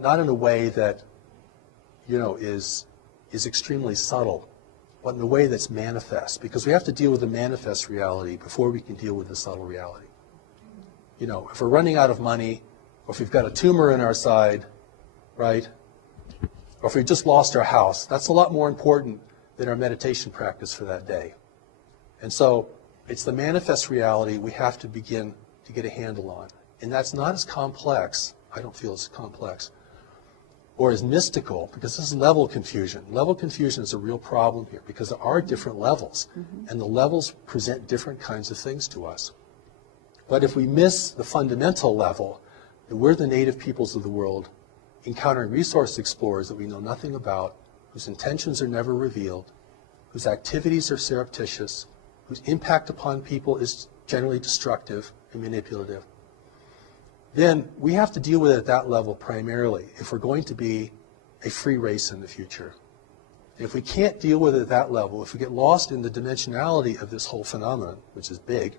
a way that, is extremely subtle, but in a way that's manifest, because we have to deal with the manifest reality before we can deal with the subtle reality. If we're running out of money, or if we've got a tumor in our side, right, or if we've just lost our house, that's a lot more important than our meditation practice for that day. And so it's the manifest reality we have to begin to get a handle on. And that's not as complex, I don't feel as complex, or as mystical, because this is level confusion. Level confusion is a real problem here, because there are different levels, and the levels present different kinds of things to us. But if we miss the fundamental level, then we're the native peoples of the world, encountering resource explorers that we know nothing about, whose intentions are never revealed, whose activities are surreptitious, whose impact upon people is generally destructive and manipulative. Then we have to deal with it at that level primarily if we're going to be a free race in the future. And if we can't deal with it at that level, if we get lost in the dimensionality of this whole phenomenon, which is big,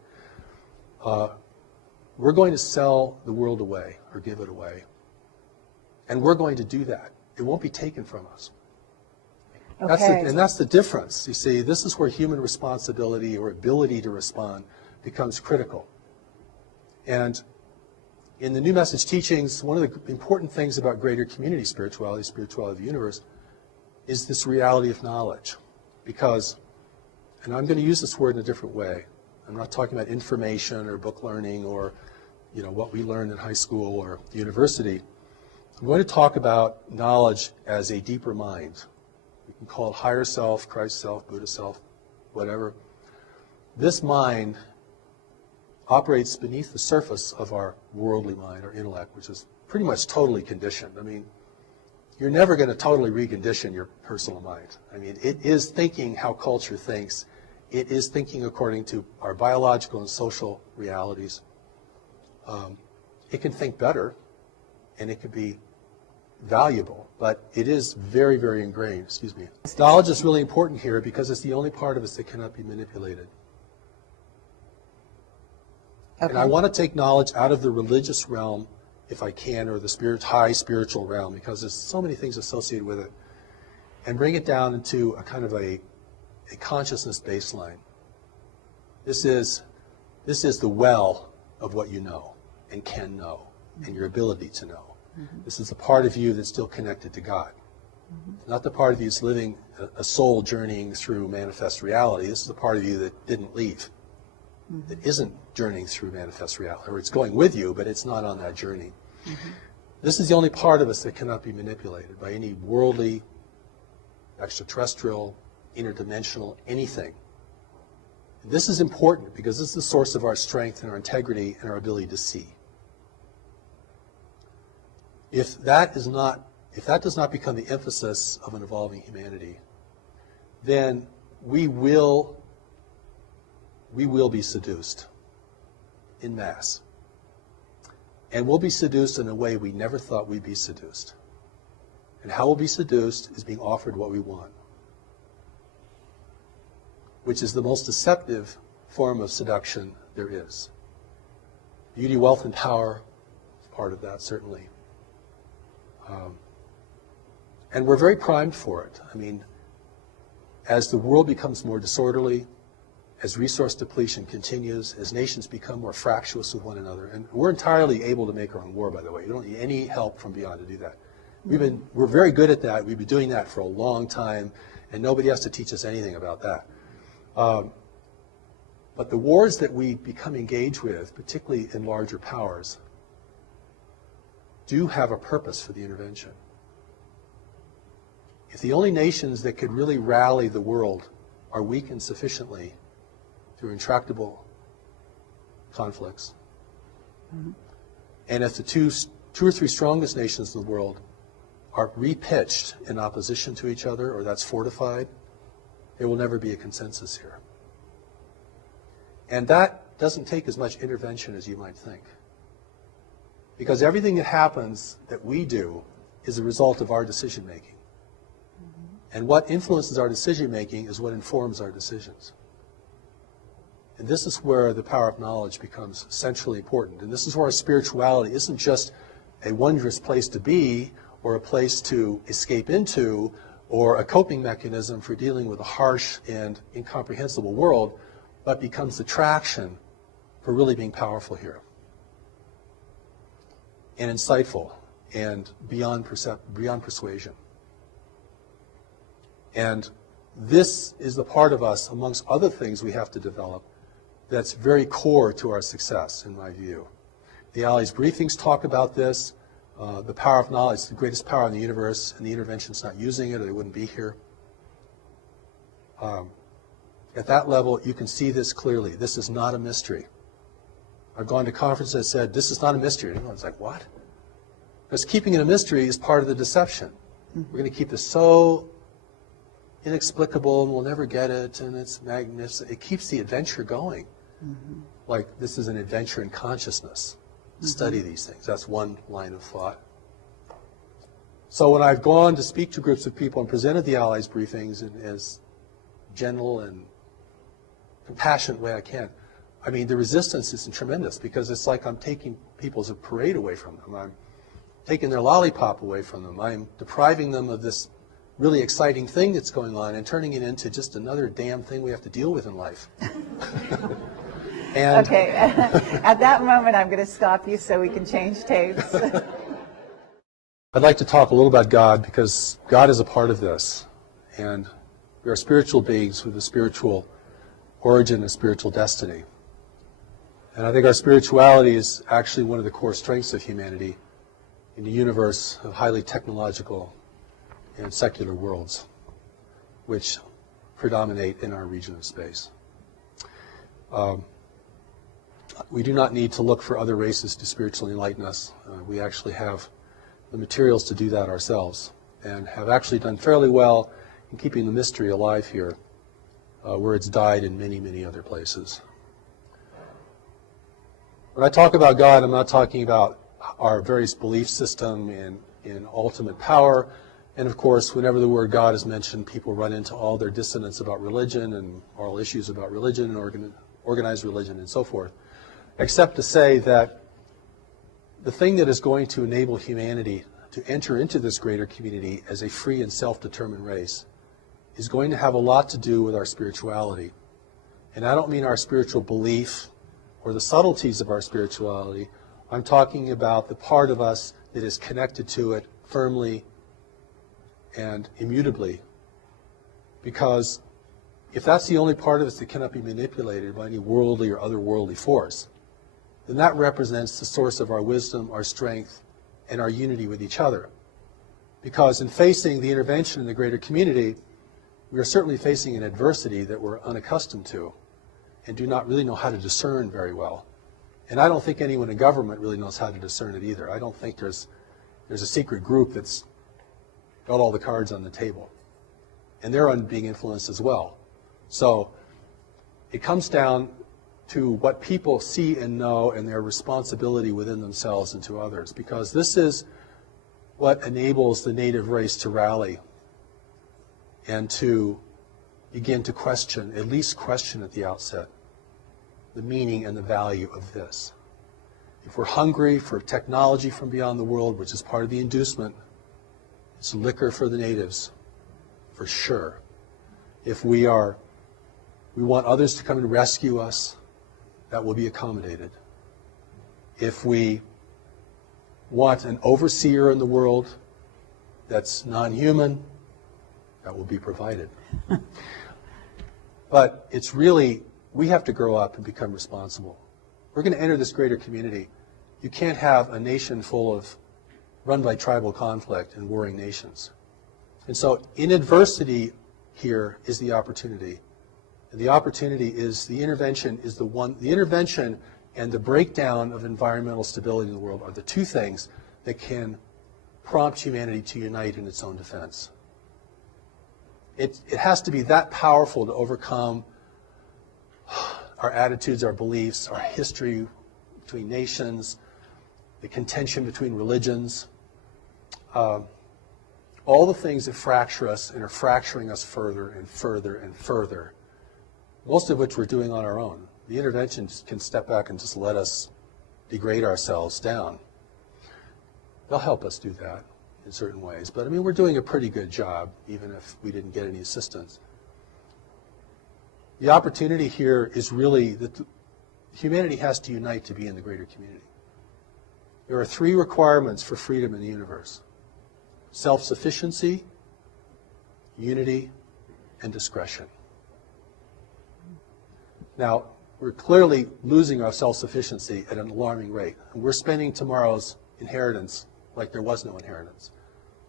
we're going to sell the world away or give it away. And we're going to do that. It won't be taken from us. Okay. That's the difference. You see, this is where human responsibility or ability to respond becomes critical. And in the New Message teachings, one of the important things about greater community spirituality of the universe, is this reality of knowledge. Because, and I'm going to use this word in a different way, I'm not talking about information or book learning or what we learned in high school or university. I'm going to talk about knowledge as a deeper mind. We can call it higher self, Christ self, Buddha self, whatever. This mind operates beneath the surface of our worldly mind, our intellect, which is pretty much totally conditioned. I mean, you're never going to totally recondition your personal mind. I mean, it is thinking how culture thinks. It is thinking according to our biological and social realities. It can think better, and it can be valuable, but it is very, very ingrained. Excuse me. Knowledge is really important here because it's the only part of us that cannot be manipulated. Okay. And I want to take knowledge out of the religious realm, if I can, or the high spiritual realm, because there's so many things associated with it, and bring it down into a kind of a consciousness baseline. This is the well of what you know and can know, and your ability to know. This is the part of you that's still connected to God. Not the part of you that's living a soul journeying through manifest reality. This is the part of you that didn't leave, that isn't journeying through manifest reality, or it's going with you, but it's not on that journey. This is the only part of us that cannot be manipulated by any worldly, extraterrestrial, interdimensional, anything. And this is important because this is the source of our strength and our integrity and our ability to see. If that does not become the emphasis of an evolving humanity, then we will be seduced en masse. And we'll be seduced in a way we never thought we'd be seduced. And how we'll be seduced is being offered what we want, which is the most deceptive form of seduction there is. Beauty, wealth, and power is part of that, certainly. And we're very primed for it. I mean, as the world becomes more disorderly, as resource depletion continues, as nations become more fractious with one another, and we're entirely able to make our own war, by the way. You don't need any help from beyond to do that. We're very good at that. We've been doing that for a long time, and nobody has to teach us anything about that. But the wars that we become engaged with, particularly in larger powers, do have a purpose for the intervention. If the only nations that could really rally the world are weakened sufficiently through intractable conflicts, And if the two or three strongest nations in the world are repitched in opposition to each other, or that's fortified, there will never be a consensus here. And that doesn't take as much intervention as you might think. Because everything that happens that we do is a result of our decision making. And what influences our decision making is what informs our decisions. And this is where the power of knowledge becomes centrally important. And this is where our spirituality isn't just a wondrous place to be, or a place to escape into, or a coping mechanism for dealing with a harsh and incomprehensible world, but becomes the traction for really being powerful here. And insightful, and beyond persuasion. And this is the part of us, amongst other things we have to develop, that's very core to our success, in my view. The Allies briefings talk about this. The power of knowledge is the greatest power in the universe, and the intervention's not using it, or they wouldn't be here. At that level, you can see this clearly. This is not a mystery. I've gone to conferences that said, this is not a mystery. And everyone's like, what? Because keeping it a mystery is part of the deception. We're going to keep this so inexplicable, and we'll never get it, and it's magnificent. It keeps the adventure going. Like, this is an adventure in consciousness. Study these things. That's one line of thought. So when I've gone to speak to groups of people and presented the Allies briefings in as gentle and compassionate way I can, I mean, the resistance is tremendous, because it's like I'm taking people's parade away from them. I'm taking their lollipop away from them. I'm depriving them of this really exciting thing that's going on and turning it into just another damn thing we have to deal with in life. And okay, at that moment I'm going to stop you so we can change tapes. I'd like to talk a little about God, because God is a part of this. And we are spiritual beings with a spiritual origin and spiritual destiny. And I think our spirituality is actually one of the core strengths of humanity in the universe of highly technological and secular worlds, which predominate in our region of space. We do not need to look for other races to spiritually enlighten us. We actually have the materials to do that ourselves, and have actually done fairly well in keeping the mystery alive here, where it's died in many, many other places. When I talk about God, I'm not talking about our various belief system in ultimate power. And of course, whenever the word God is mentioned, people run into all their dissonance about religion and moral issues about religion and organized religion and so forth, except to say that the thing that is going to enable humanity to enter into this greater community as a free and self-determined race is going to have a lot to do with our spirituality. And I don't mean our spiritual belief or the subtleties of our spirituality. I'm talking about the part of us that is connected to it firmly and immutably. Because if that's the only part of us that cannot be manipulated by any worldly or otherworldly force, then that represents the source of our wisdom, our strength, and our unity with each other. Because in facing the intervention in the greater community, we are certainly facing an adversity that we're unaccustomed to and do not really know how to discern very well. And I don't think anyone in government really knows how to discern it either. I don't think there's a secret group that's got all the cards on the table. And they're being influenced as well. So it comes down to what people see and know and their responsibility within themselves and to others, because this is what enables the native race to rally and to begin to question, at least question at the outset, the meaning and the value of this. If we're hungry for technology from beyond the world, which is part of the inducement, it's liquor for the natives, for sure. If we want others to come and rescue us, that will be accommodated. If we want an overseer in the world that's non-human, that will be provided. But it's really, we have to grow up and become responsible. We're going to enter this greater community. You can't have a nation full of run by tribal conflict and warring nations. And so in adversity here is the opportunity. And the opportunity is the intervention and the breakdown of environmental stability in the world are the two things that can prompt humanity to unite in its own defense. It has to be that powerful to overcome our attitudes, our beliefs, our history between nations, the contention between religions, all the things that fracture us and are fracturing us further and further and further, most of which we're doing on our own. The interventions can step back and just let us degrade ourselves down. They'll help us do that in certain ways. But I mean, we're doing a pretty good job, even if we didn't get any assistance. The opportunity here is really that humanity has to unite to be in the greater community. There are three requirements for freedom in the universe: self-sufficiency, unity, and discretion. Now, we're clearly losing our self-sufficiency at an alarming rate. And we're spending tomorrow's inheritance like there was no inheritance.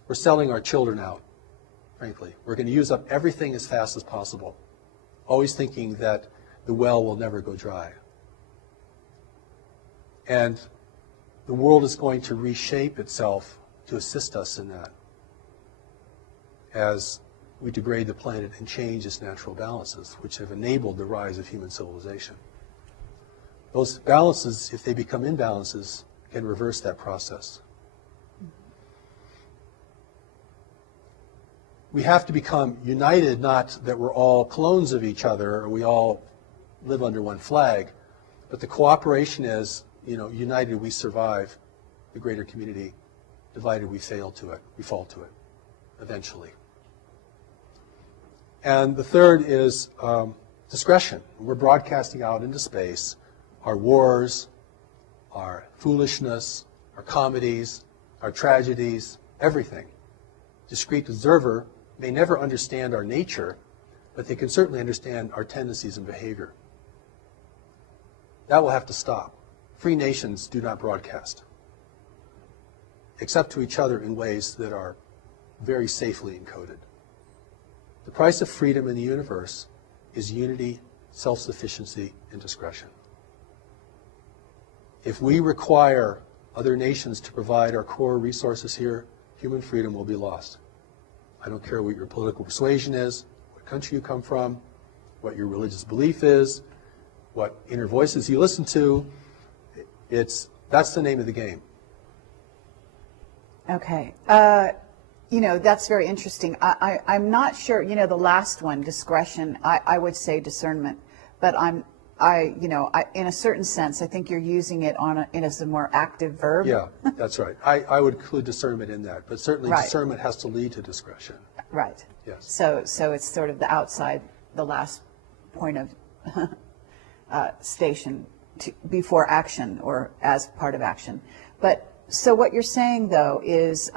We're selling our children out, frankly. We're going to use up everything as fast as possible, always thinking that the well will never go dry. And the world is going to reshape itself to assist us in that as we degrade the planet and change its natural balances, which have enabled the rise of human civilization. Those balances, if they become imbalances, can reverse that process. We have to become united, not that we're all clones of each other or we all live under one flag, but the cooperation is, united we survive the greater community, divided we fail to it, we fall to it, eventually. And the third is discretion. We're broadcasting out into space our wars, our foolishness, our comedies, our tragedies, everything. Discrete observer may never understand our nature, but they can certainly understand our tendencies and behavior. That will have to stop. Free nations do not broadcast, except to each other in ways that are very safely encoded. The price of freedom in the universe is unity, self-sufficiency, and discretion. If we require other nations to provide our core resources here, human freedom will be lost. I don't care what your political persuasion is, what country you come from, what your religious belief is, what inner voices you listen to. That's the name of the game. Okay. That's very interesting. I'm not sure, the last one, discretion, I would say discernment, but in a certain sense, I think you're using it as a more active verb. Yeah, that's right. I would include discernment in that, but certainly Right. Discernment has to lead to discretion. Right. Yes. So it's sort of the outside, the last point of station before action or as part of action. But so what you're saying, though, is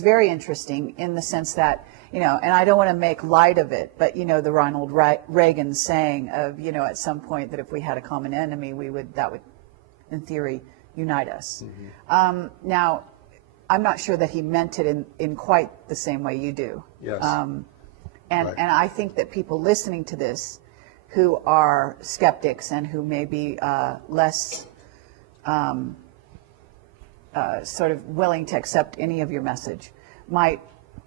very interesting in the sense that, and I don't want to make light of it, but, the Ronald Reagan saying of, at some point that if we had a common enemy, that would, in theory, unite us. Mm-hmm. Now, I'm not sure that he meant it in quite the same way you do. Yes. And Right. and I think that people listening to this who are skeptics and who may be less sort of willing to accept any of your message might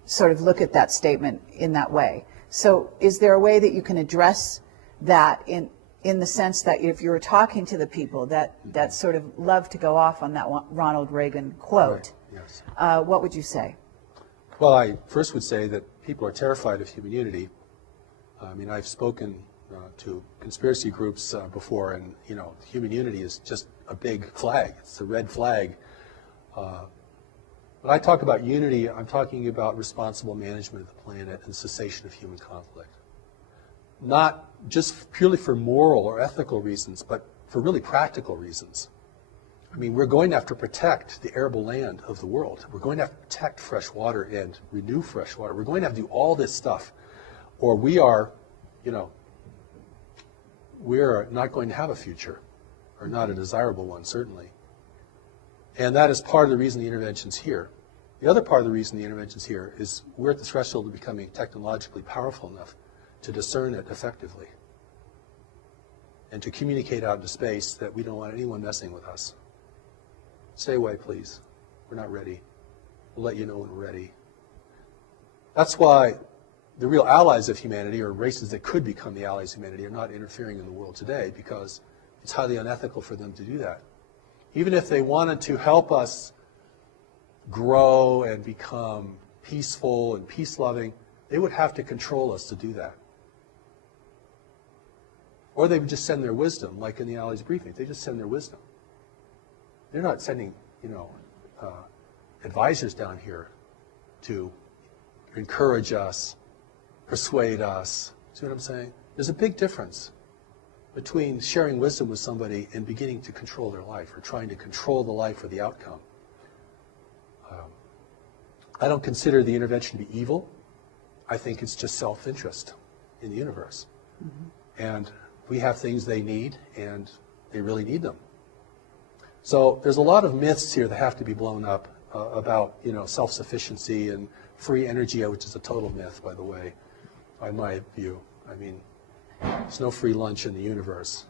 sort of look at that statement in that way. So is there a way that you can address that in the sense that if you were talking to the people that sort of love to go off on that Ronald Reagan quote, Right. Yes. What would you say? Well, I first would say that people are terrified of human unity. I mean, I've spoken to conspiracy groups before, and, human unity is just a big flag. It's a red flag. When I talk about unity, I'm talking about responsible management of the planet and cessation of human conflict. Not just purely for moral or ethical reasons, but for really practical reasons. I mean, we're going to have to protect the arable land of the world. We're going to have to protect fresh water and renew fresh water. We're going to have to do all this stuff, or we are, we're not going to have a future, or not a desirable one, certainly. And that is part of the reason the intervention's here. The other part of the reason the intervention's here is we're at the threshold of becoming technologically powerful enough to discern it effectively. and to communicate out into space that we don't want anyone messing with us. Stay away, please. We're not ready. We'll let you know when we're ready. That's why the real allies of humanity, or races that could become the allies of humanity, are not interfering in the world today, because it's highly unethical for them to do that. Even if they wanted to help us grow and become peaceful and peace-loving, they would have to control us to do that. Or they would just send their wisdom, like in the Allies briefing. They just send their wisdom. They're not sending, advisors down here to encourage us, persuade us. See what I'm saying? There's a big difference between sharing wisdom with somebody and beginning to control their life, or trying to control the life or the outcome. I don't consider the intervention to be evil. I think it's just self-interest in the universe. Mm-hmm. And we have things they need, and they really need them. So there's a lot of myths here that have to be blown up about, self-sufficiency and free energy, which is a total myth, by the way, by my view. I mean, there's no free lunch in the universe.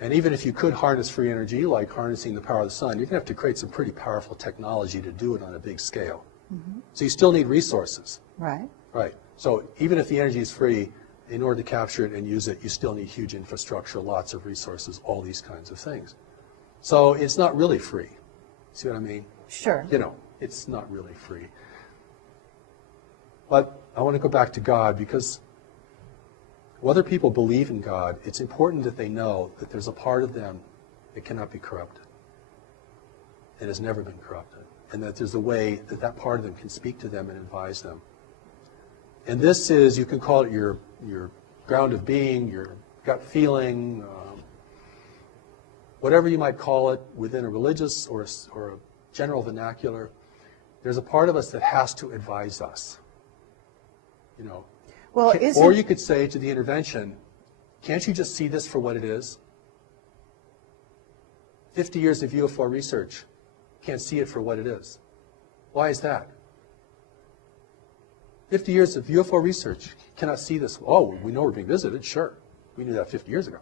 And even if you could harness free energy, like harnessing the power of the sun, you're going to have to create some pretty powerful technology to do it on a big scale. Mm-hmm. So you still need resources. Right. Right. So even if the energy is free, in order to capture it and use it, you still need huge infrastructure, lots of resources, all these kinds of things. So it's not really free. See what I mean? Sure. It's not really free. But I want to go back to God, because whether people believe in God, it's important that they know that there's a part of them that cannot be corrupted. It has never been corrupted. And that there's a way that that part of them can speak to them and advise them. And this is, you can call it your ground of being, your gut feeling, whatever you might call it within a religious or a general vernacular. There's a part of us that has to advise us. Well, or you could say to the intervention, can't you just see this for what it is? 50 years of UFO research, can't see it for what it is. Why is that? 50 years of UFO research cannot see this. Oh, we know we're being visited, sure. We knew that 50 years ago.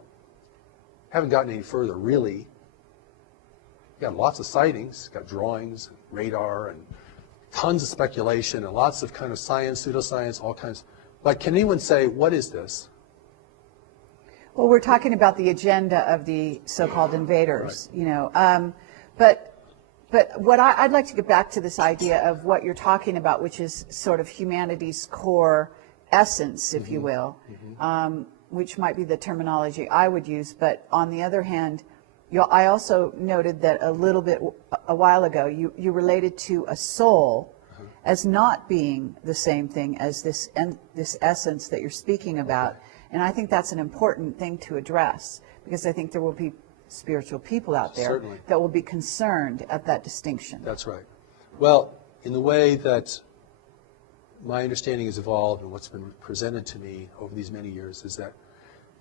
Haven't gotten any further, really. Got lots of sightings, got drawings, and radar, and tons of speculation, and lots of kind of science, pseudoscience, all kinds. But can anyone say, what is this? Well, we're talking about the agenda of the so-called invaders, right. But what I'd like to get back to this idea of what you're talking about, which is sort of humanity's core essence, if you will, which might be the terminology I would use. But on the other hand, I also noted that a while ago, you related to a soul as not being the same thing as this essence that you're speaking about. And I think that's an important thing to address, because I think there will be spiritual people out there Certainly. that will be concerned at that distinction. That's right. Well, in the way that my understanding has evolved and what's been presented to me over these many years is that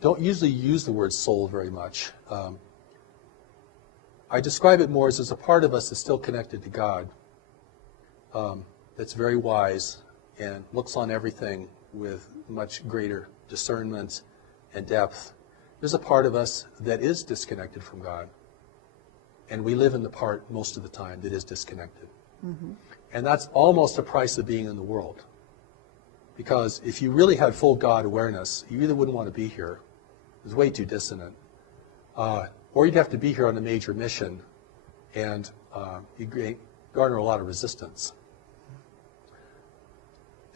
don't usually use the word soul very much. I describe it more as a part of us that's still connected to God, that's very wise and looks on everything with much greater discernment and depth. There's a part of us that is disconnected from God, and we live in the part most of the time that is disconnected. Mm-hmm. And that's almost a price of being in the world. Because if you really had full God awareness, you either wouldn't want to be here, it's way too dissonant, or you'd have to be here on a major mission, and you'd garner a lot of resistance.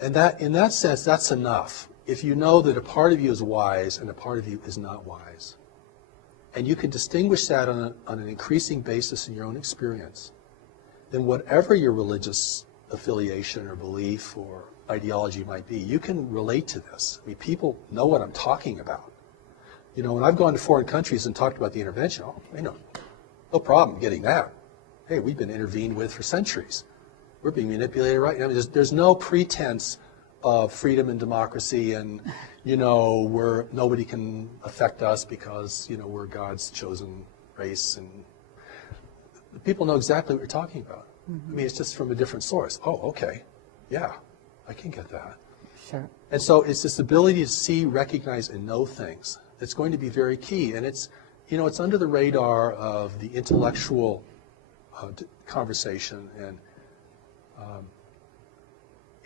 And that, in that sense, that's enough. If you know that a part of you is wise and a part of you is not wise, and you can distinguish that on an increasing basis in your own experience, then whatever your religious affiliation or belief or ideology might be, you can relate to this. I mean, people know what I'm talking about. When I've gone to foreign countries and talked about the intervention, no problem getting that. Hey, we've been intervened with for centuries. We're being manipulated right now. There's no pretense of freedom and democracy and, where nobody can affect us because, we're God's chosen race. And people know exactly what you're talking about. Mm-hmm. I mean, it's just from a different source. Oh, okay. Yeah, I can get that. Sure. And so it's this ability to see, recognize, and know things that's going to be very key. And it's, it's under the radar of the intellectual conversation.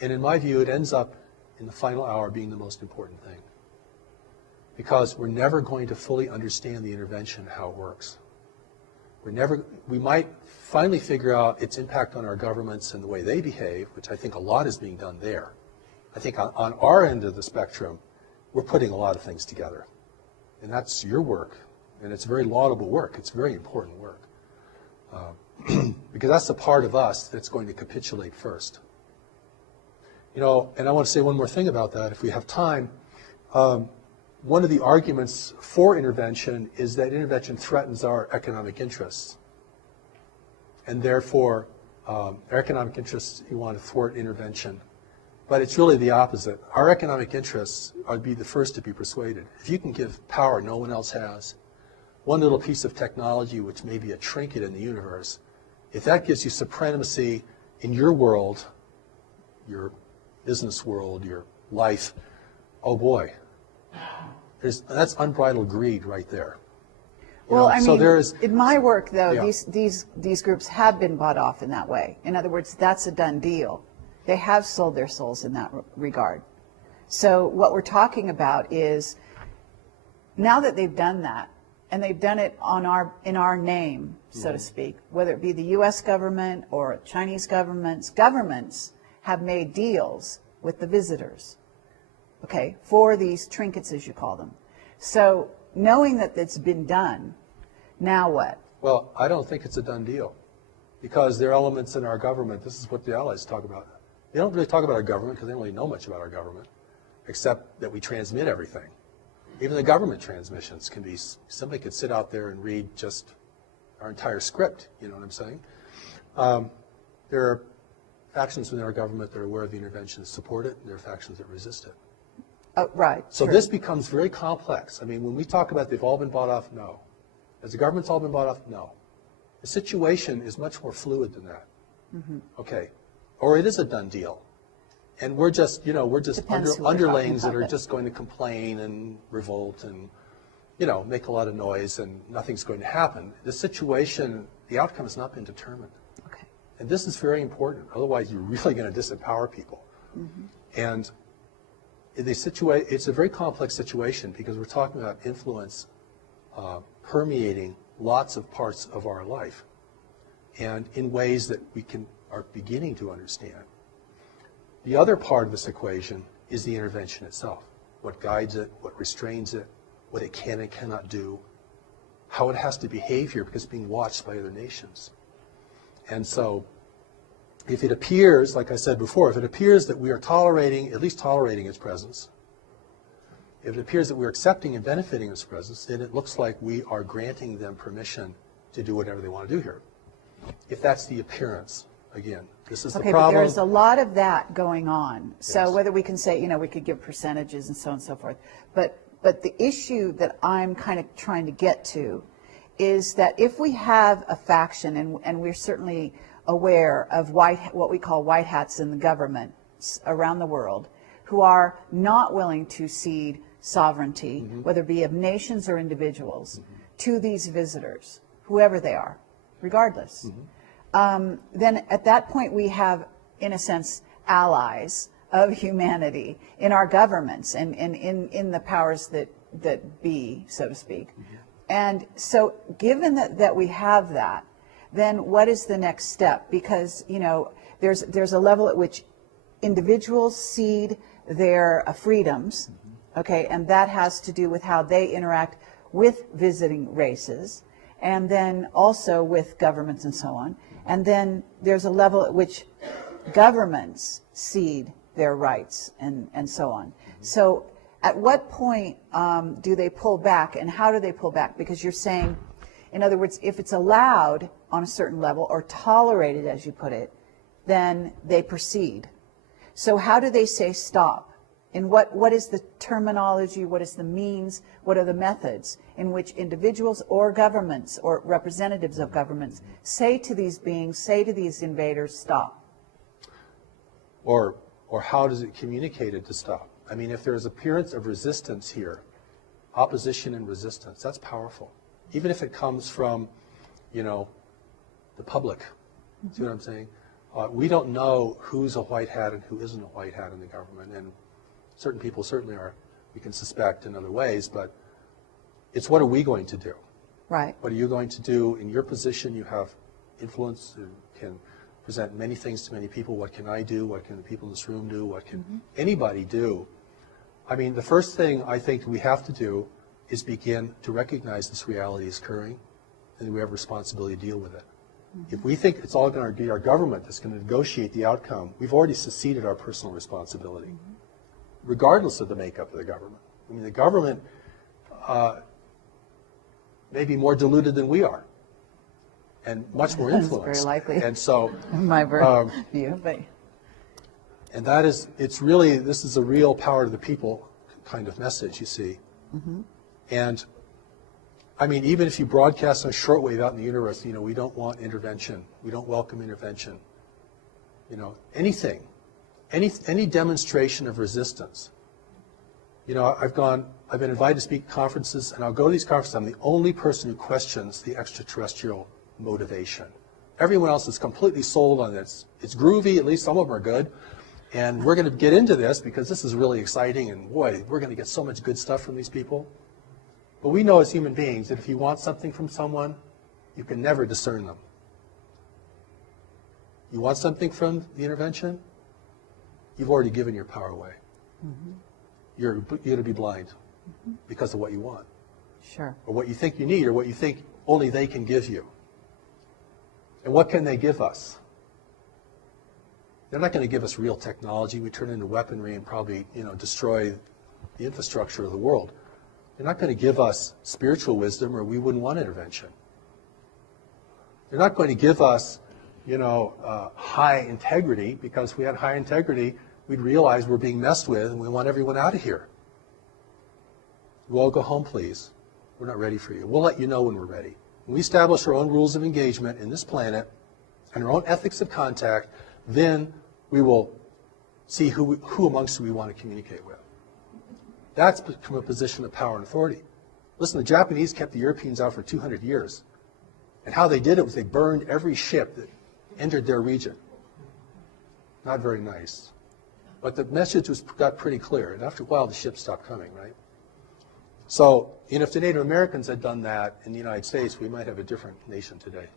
And in my view, it ends up in the final hour being the most important thing. Because we're never going to fully understand the intervention, how it works. We might finally figure out its impact on our governments and the way they behave, which I think a lot is being done there. I think on our end of the spectrum, we're putting a lot of things together. And that's your work. And it's very laudable work. It's very important work. Because that's the part of us that's going to capitulate first. And I want to say one more thing about that, if we have time. One of the arguments for intervention is that intervention threatens our economic interests. And therefore, our economic interests, you want to thwart intervention. But it's really the opposite. Our economic interests would be the first to be persuaded. If you can give power no one else has, one little piece of technology, which may be a trinket in the universe, if that gives you supremacy in your world, your business world, your life, oh boy. That's unbridled greed right there. Well, I mean, so in my work, though, yeah. these groups have been bought off in that way. In other words, that's a done deal. They have sold their souls in that regard. So what we're talking about is, now that they've done that, and they've done it in our name, so to speak, whether it be the U.S. government or Chinese governments have made deals with the visitors, okay, for these trinkets, as you call them. So knowing that it's been done, now what? Well, I don't think it's a done deal, because there are elements in our government. This is what the Allies talk about. They don't really talk about our government because they don't really know much about our government, except that we transmit everything. Even the government transmissions can be, somebody could sit out there and read just our entire script, you know what I'm saying? There are factions within our government that are aware of the intervention that support it, and there are factions that resist it. Right. So true. this becomes very complex. I mean, when we talk about they've all been bought off, no. Has the government's all been bought off? No. The situation is much more fluid than that. Mm-hmm. Okay. Or it is a done deal. And we're just, underlings that are just going to complain and revolt and, make a lot of noise, and nothing's going to happen. The situation, the outcome has not been determined. Okay. And this is very important. Otherwise, you're really going to disempower people. Mm-hmm. And it's a very complex situation, because we're talking about influence permeating lots of parts of our life, and in ways that we are beginning to understand. The other part of this equation is the intervention itself. What guides it, what restrains it, what it can and cannot do, how it has to behave here because it's being watched by other nations. And so if it appears, like I said before, if it appears that we are at least tolerating its presence, if it appears that we're accepting and benefiting its presence, then it looks like we are granting them permission to do whatever they want to do here. If that's the appearance, again, this is the problem. Okay, but there's a lot of that going on. Yes. So whether we can say, we could give percentages and so on and so forth. But the issue that I'm kind of trying to get to is that if we have a faction, and we're certainly aware of what we call white hats in the government around the world, who are not willing to cede sovereignty, whether it be of nations or individuals, to these visitors, whoever they are, regardless. Then at that point we have, in a sense, allies of humanity in our governments and in the powers that be, so to speak. And so given that we have that, then what is the next step? Because, there's a level at which individuals cede their freedoms, okay, and that has to do with how they interact with visiting races, and then also with governments and so on. And then there's a level at which governments cede their rights and so on. So at what point do they pull back, and how do they pull back? Because you're saying, in other words, if it's allowed on a certain level or tolerated, as you put it, then they proceed. So how do they say stop? And what is the terminology, what is the means, what are the methods in which individuals or governments or representatives of governments say to these beings, say to these invaders, stop? Or how does it communicate it to stop? I mean, if there's appearance of resistance here, opposition and resistance. That's powerful. Even if it comes from, the public. See what I'm saying? We don't know who's a white hat and who isn't a white hat in the government, and certain people certainly are, we can suspect in other ways, but it's what are we going to do? Right. What are you going to do? In your position, you have influence and can present many things to many people. What can I do? What can the people in this room do? What can anybody do? I mean, the first thing I think we have to do is begin to recognize this reality is occurring, and we have a responsibility to deal with it. If we think it's all going to be our government that's going to negotiate the outcome, we've already seceded our personal responsibility, regardless of the makeup of the government. I mean, the government may be more diluted than we are, and much more influenced. That's very likely. And so, my view, but and that is, it's really, this is a real power to the people kind of message, you see. And I mean, even if you broadcast on shortwave out in the universe, we don't want intervention. We don't welcome intervention. Anything, any demonstration of resistance. I've been invited to speak at conferences, and I'll go to these conferences. I'm the only person who questions the extraterrestrial motivation. Everyone else is completely sold on this. It's groovy, at least some of them are good. And we're going to get into this because this is really exciting, and boy, we're going to get so much good stuff from these people. But we know as human beings that if you want something from someone, you can never discern them. You want something from the intervention, you've already given your power away. You're going to be blind because of what you want. Sure. Or what you think you need, or what you think only they can give you. And what can they give us? They're not going to give us real technology. We turn into weaponry and probably, destroy the infrastructure of the world. They're not going to give us spiritual wisdom, or we wouldn't want intervention. They're not going to give us, high integrity, because if we had high integrity, we'd realize we're being messed with and we want everyone out of here. You all go home, please. We're not ready for you. We'll let you know when we're ready. When we establish our own rules of engagement in this planet and our own ethics of contact, then we will see who amongst we want to communicate with. That's from a position of power and authority. Listen, the Japanese kept the Europeans out for 200 years. And how they did it was they burned every ship that entered their region. Not very nice. But the message got pretty clear. And after a while, the ships stopped coming, right? So, if the Native Americans had done that in the United States, we might have a different nation today.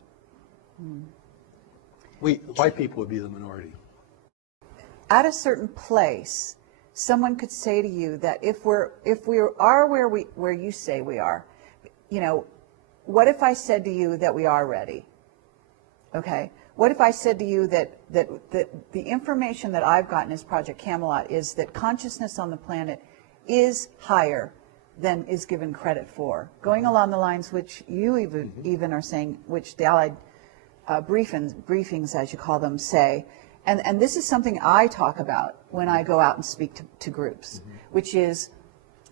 White people would be the minority. At a certain place, someone could say to you that if we are where you say we are, what if I said to you that we are ready? Okay. What if I said to you that the information that I've gotten as Project Camelot is that consciousness on the planet is higher than is given credit for, going along the lines which you even are saying, which the Allied briefings, as you call them, say. And this is something I talk about when I go out and speak to groups, which is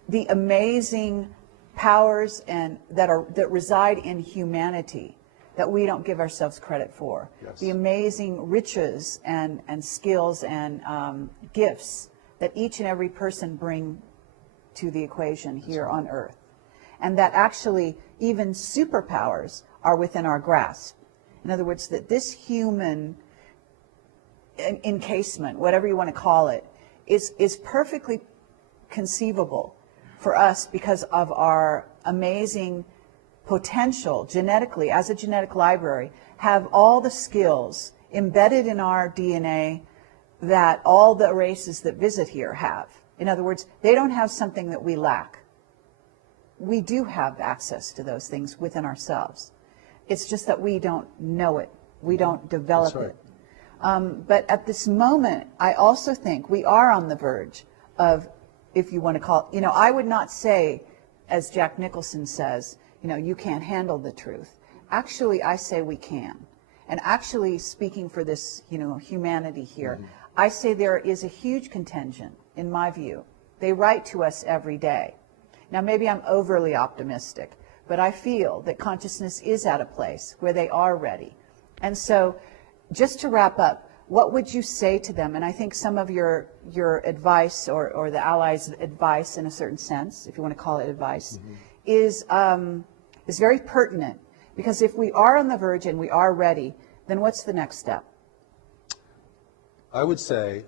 the amazing powers that reside in humanity that we don't give ourselves credit for. Yes. The amazing riches and skills and gifts that each and every person bring to the equation here on Earth. And that actually even superpowers are within our grasp. In other words, that this human encasement, whatever you want to call it, is perfectly conceivable for us because of our amazing potential genetically, as a genetic library, have all the skills embedded in our DNA that all the races that visit here have. In other words, they don't have something that we lack. We do have access to those things within ourselves. It's just that we don't know it. We don't develop it. But at this moment, I also think we are on the verge of, if you want to call it, I would not say, as Jack Nicholson says, you can't handle the truth. Actually, I say we can. And actually, speaking for this, humanity here, I say there is a huge contingent, in my view. They write to us every day. Now, maybe I'm overly optimistic, but I feel that consciousness is at a place where they are ready. And so, just to wrap up, what would you say to them? And I think some of your advice, or the Allies' advice in a certain sense, if you want to call it advice, is very pertinent. Because if we are on the verge and we are ready, then what's the next step? I would say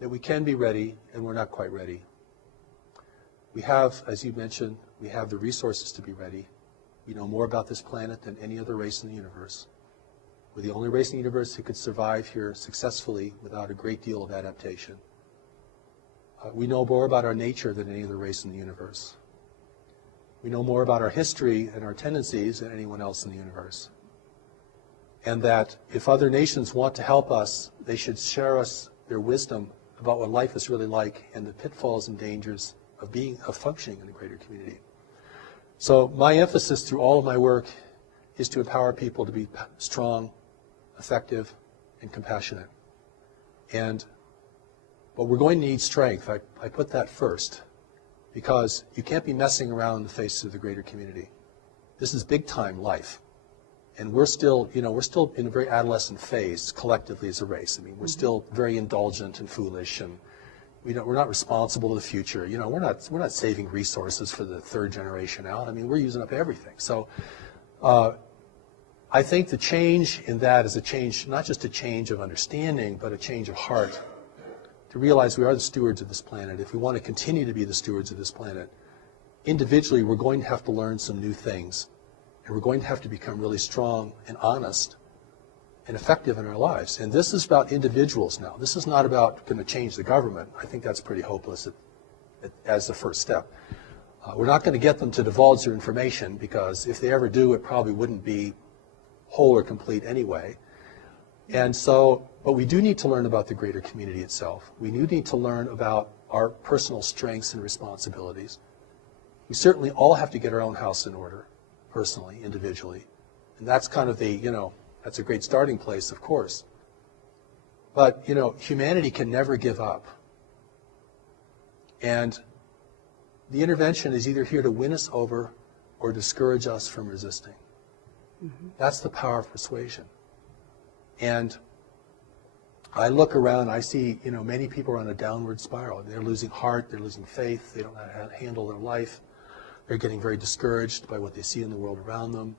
that we can be ready, and we're not quite ready. We have, as you mentioned, we have the resources to be ready. We know more about this planet than any other race in the universe. We're the only race in the universe who could survive here successfully without a great deal of adaptation. We know more about our nature than any other race in the universe. We know more about our history and our tendencies than anyone else in the universe. And that if other nations want to help us, they should share us their wisdom about what life is really like and the pitfalls and dangers of functioning in a greater community. So my emphasis through all of my work is to empower people to be strong, effective, and compassionate. But we're going to need strength. I put that first, because you can't be messing around in the face of the greater community. This is big time life. And we're still in a very adolescent phase collectively as a race. I mean, we're still very indulgent and foolish, and we're not responsible to the future. We're not saving resources for the third generation out. I mean, we're using up everything. So I think the change in that is a change, not just a change of understanding, but a change of heart, to realize we are the stewards of this planet. If we want to continue to be the stewards of this planet, individually we're going to have to learn some new things, and we're going to have to become really strong and honest and effective in our lives. And this is about individuals now. This is not about going to change the government. I think that's pretty hopeless as the first step. We're not going to get them to divulge their information, because if they ever do, it probably wouldn't be whole or complete anyway. And so, but we do need to learn about the greater community itself. We do need to learn about our personal strengths and responsibilities. We certainly all have to get our own house in order, personally, individually. And that's kind of that's a great starting place, of course. But, humanity can never give up. And the intervention is either here to win us over or discourage us from resisting. That's the power of persuasion. And I look around, I see, many people are on a downward spiral. They're losing heart, they're losing faith, they don't know how to handle their life. They're getting very discouraged by what they see in the world around them.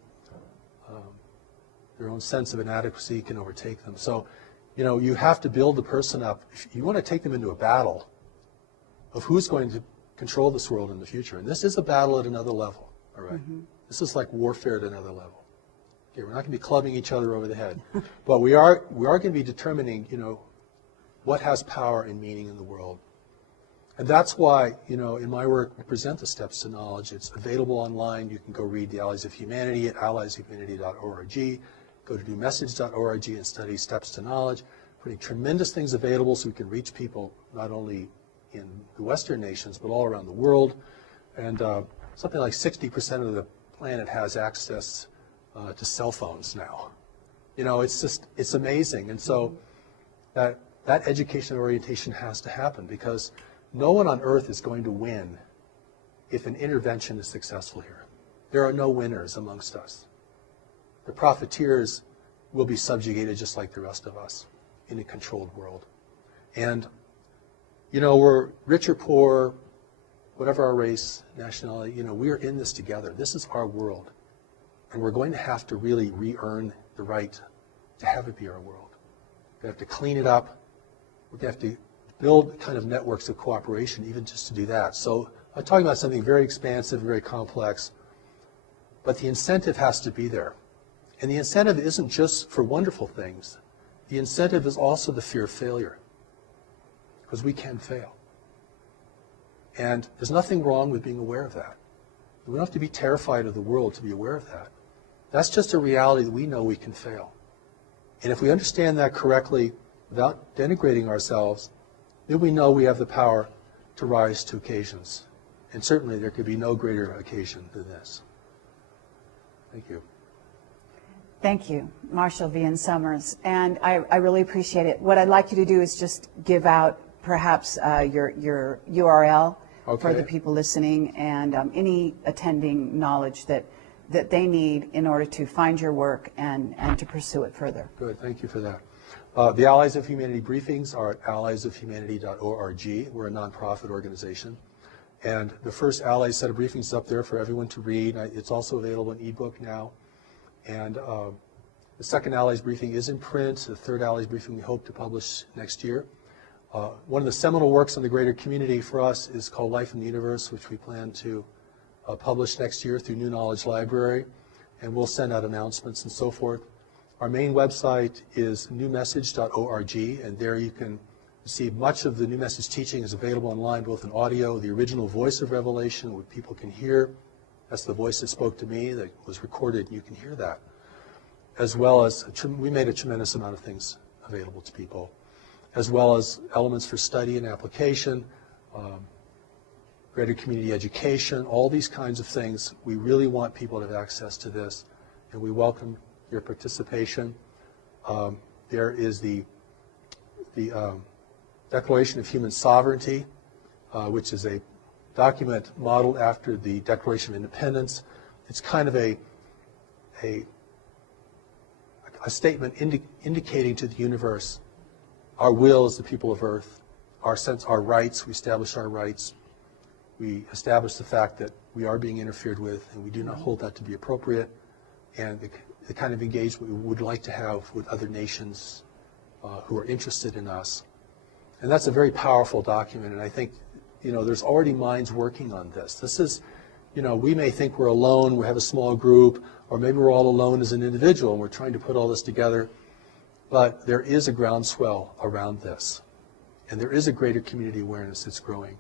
Their own sense of inadequacy can overtake them. So, you have to build the person up. If you want to take them into a battle of who's going to control this world in the future. And this is a battle at another level, all right? This is like warfare at another level. Okay, we're not going to be clubbing each other over the head. But we are going to be determining, what has power and meaning in the world. And that's why, in my work, we present the Steps to Knowledge. It's available online. You can go read the Allies of Humanity at allieshumanity.org. Go to newmessage.org and study Steps to Knowledge. Putting tremendous things available so we can reach people not only in the Western nations, but all around the world. And something like 60% of the planet has access to cell phones now. It's amazing. And so that education orientation has to happen, because no one on earth is going to win if an intervention is successful here. There are no winners amongst us. The profiteers will be subjugated just like the rest of us in a controlled world. And, we're rich or poor, whatever our race, nationality, we are in this together. This is our world. And we're going to have to really re-earn the right to have it be our world. We have to clean it up. We have to build kind of networks of cooperation, even just to do that. So I'm talking about something very expansive, very complex, but the incentive has to be there. And the incentive isn't just for wonderful things. The incentive is also the fear of failure, because we can fail. And there's nothing wrong with being aware of that. We don't have to be terrified of the world to be aware of that. That's just a reality that we know we can fail. And if we understand that correctly, without denigrating ourselves, then we know we have the power to rise to occasions. And certainly there could be no greater occasion than this. Thank you. Thank you, Marshall Vian Summers. And I really appreciate it. What I'd like you to do is just give out perhaps your URL for the people listening, and any attending knowledge that they need in order to find your work and to pursue it further. Good, thank you for that. The Allies of Humanity briefings are at alliesofhumanity.org. We're a nonprofit organization. And the first Allies set of briefings is up there for everyone to read. It's also available in ebook now. And the second Allies briefing is in print. The third Allies briefing we hope to publish next year. One of the seminal works on the greater community for us is called Life in the Universe, which we plan to publish next year through New Knowledge Library. And we'll send out announcements and so forth. Our main website is newmessage.org, and there you can see much of the New Message teaching is available online, both in audio, the original voice of Revelation, what people can hear. That's the voice that spoke to me, that was recorded, and you can hear that. As well as, we made a tremendous amount of things available to people, as well as elements for study and application, greater community education, all these kinds of things. We really want people to have access to this, and we welcome your participation. There is the Declaration of Human Sovereignty, which is a document modeled after the Declaration of Independence. It's kind of a statement indicating to the universe our will as the people of Earth, our rights. We establish our rights. We establish the fact that we are being interfered with, and we do not hold that to be appropriate, and the kind of engagement we would like to have with other nations who are interested in us. And that's a very powerful document, and I think, there's already minds working on this. This is, we may think we're alone, we have a small group, or maybe we're all alone as an individual, and we're trying to put all this together, but there is a groundswell around this, and there is a greater community awareness that's growing.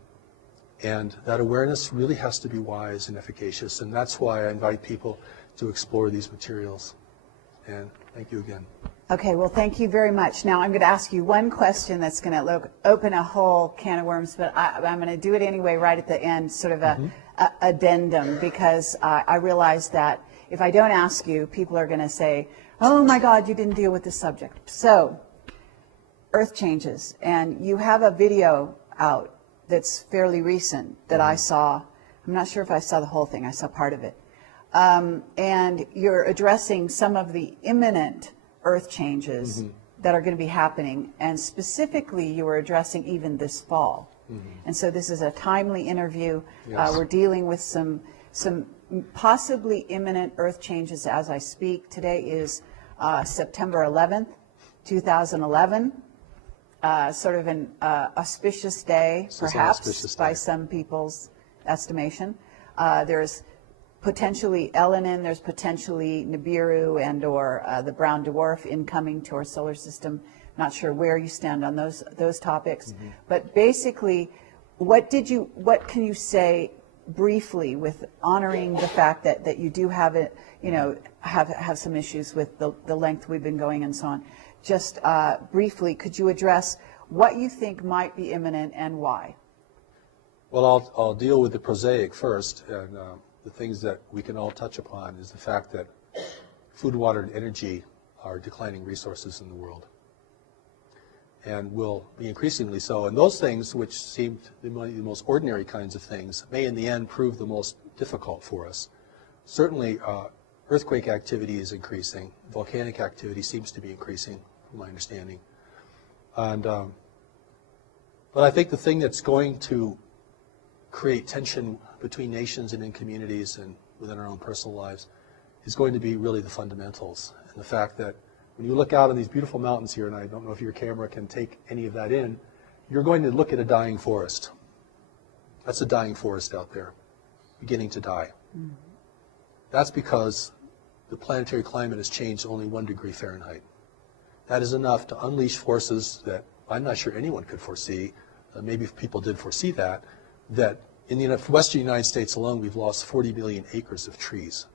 And that awareness really has to be wise and efficacious, and that's why I invite people to explore these materials. And thank you again. Okay, well, thank you very much. Now, I'm going to ask you one question that's going to open a whole can of worms, but I'm going to do it anyway right at the end, sort of a addendum, because I realize that if I don't ask you, people are going to say, oh my God, you didn't deal with this subject. So, Earth changes, and you have a video out that's fairly recent that I saw. I'm not sure if I saw the whole thing. I saw part of it. And you're addressing some of the imminent Earth changes that are going to be happening, and specifically you were addressing even this fall. And so this is a timely interview. Yes. We're dealing with some possibly imminent Earth changes as I speak. Today is September 11th, 2011. Sort of an auspicious day, perhaps, by some people's estimation. There's potentially Elenin, there's potentially Nibiru and or the brown dwarf incoming to our solar system. Not sure where you stand on those topics. But basically, what can you say briefly with honoring the fact that you do have it, have some issues with the length we've been going and so on. Just briefly, could you address what you think might be imminent and why? Well, I'll deal with the prosaic first, and the things that we can all touch upon is the fact that food, water, and energy are declining resources in the world, and will be increasingly so. And those things, which seem the most ordinary kinds of things, may in the end prove the most difficult for us. Certainly, earthquake activity is increasing. Volcanic activity seems to be increasing, from my understanding. And but I think the thing that's going to create tension between nations and in communities and within our own personal lives is going to be really the fundamentals, and the fact that when you look out on these beautiful mountains here, and I don't know if your camera can take any of that in, you're going to look at a dying forest. That's a dying forest out there, beginning to die. That's because the planetary climate has changed only 1 degree Fahrenheit. That is enough to unleash forces that I'm not sure anyone could foresee. Maybe if people did foresee that in the western United States alone, we've lost 40 million acres of trees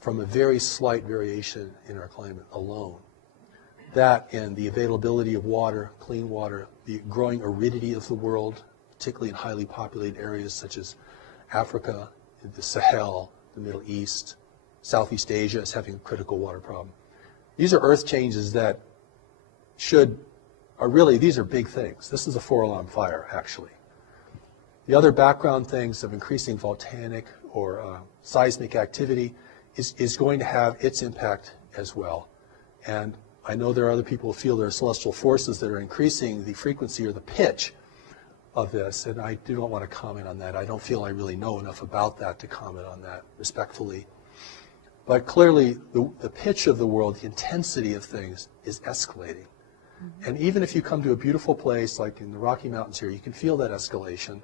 from a very slight variation in our climate alone. That and the availability of water, clean water, the growing aridity of the world, particularly in highly populated areas such as Africa, the Sahel, the Middle East, Southeast Asia is having a critical water problem. These are earth changes that these are big things. This is a 4-alarm fire, actually. The other background things of increasing volcanic or seismic activity is going to have its impact as well. And I know there are other people who feel there are celestial forces that are increasing the frequency or the pitch of this, and I do not want to comment on that. I don't feel I really know enough about that to comment on that respectfully. But clearly, the pitch of the world, the intensity of things is escalating. Mm-hmm. And even if you come to a beautiful place like in the Rocky Mountains here, you can feel that escalation.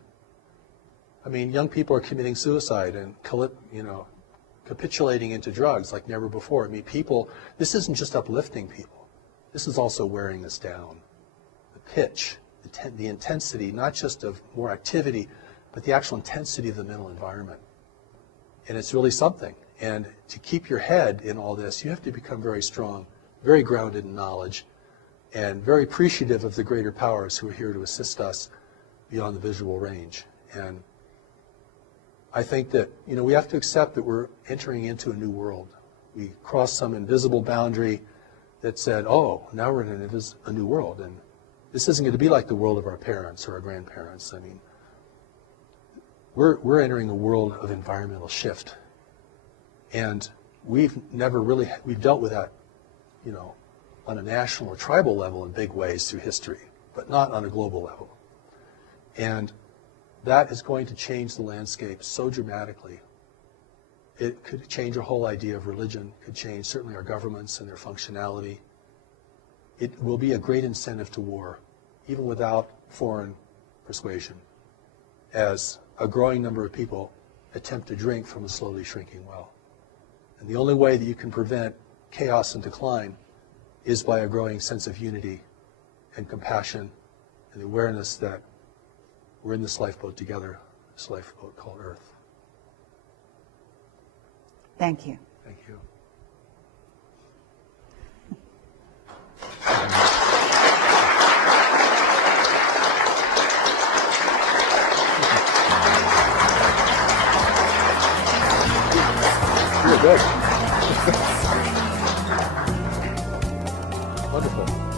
I mean, young people are committing suicide and, capitulating into drugs like never before. I mean, this isn't just uplifting people. This is also wearing us down. The pitch, the intensity, not just of more activity, but the actual intensity of the mental environment. And it's really something. And to keep your head in all this, you have to become very strong, very grounded in knowledge, and very appreciative of the greater powers who are here to assist us beyond the visual range. And I think that, we have to accept that we're entering into a new world. We crossed some invisible boundary that said, oh, now we're in a new world. And this isn't going to be like the world of our parents or our grandparents. I mean, we're entering a world of environmental shift. And we've dealt with that, on a national or tribal level in big ways through history, but not on a global level. And that is going to change the landscape so dramatically. It could change our whole idea of religion, could change certainly our governments and their functionality. It will be a great incentive to war, even without foreign persuasion, as a growing number of people attempt to drink from a slowly shrinking well. And the only way that you can prevent chaos and decline is by a growing sense of unity and compassion and the awareness that we're in this lifeboat together, this lifeboat called Earth. Thank you. Thank you. You're good. Wonderful.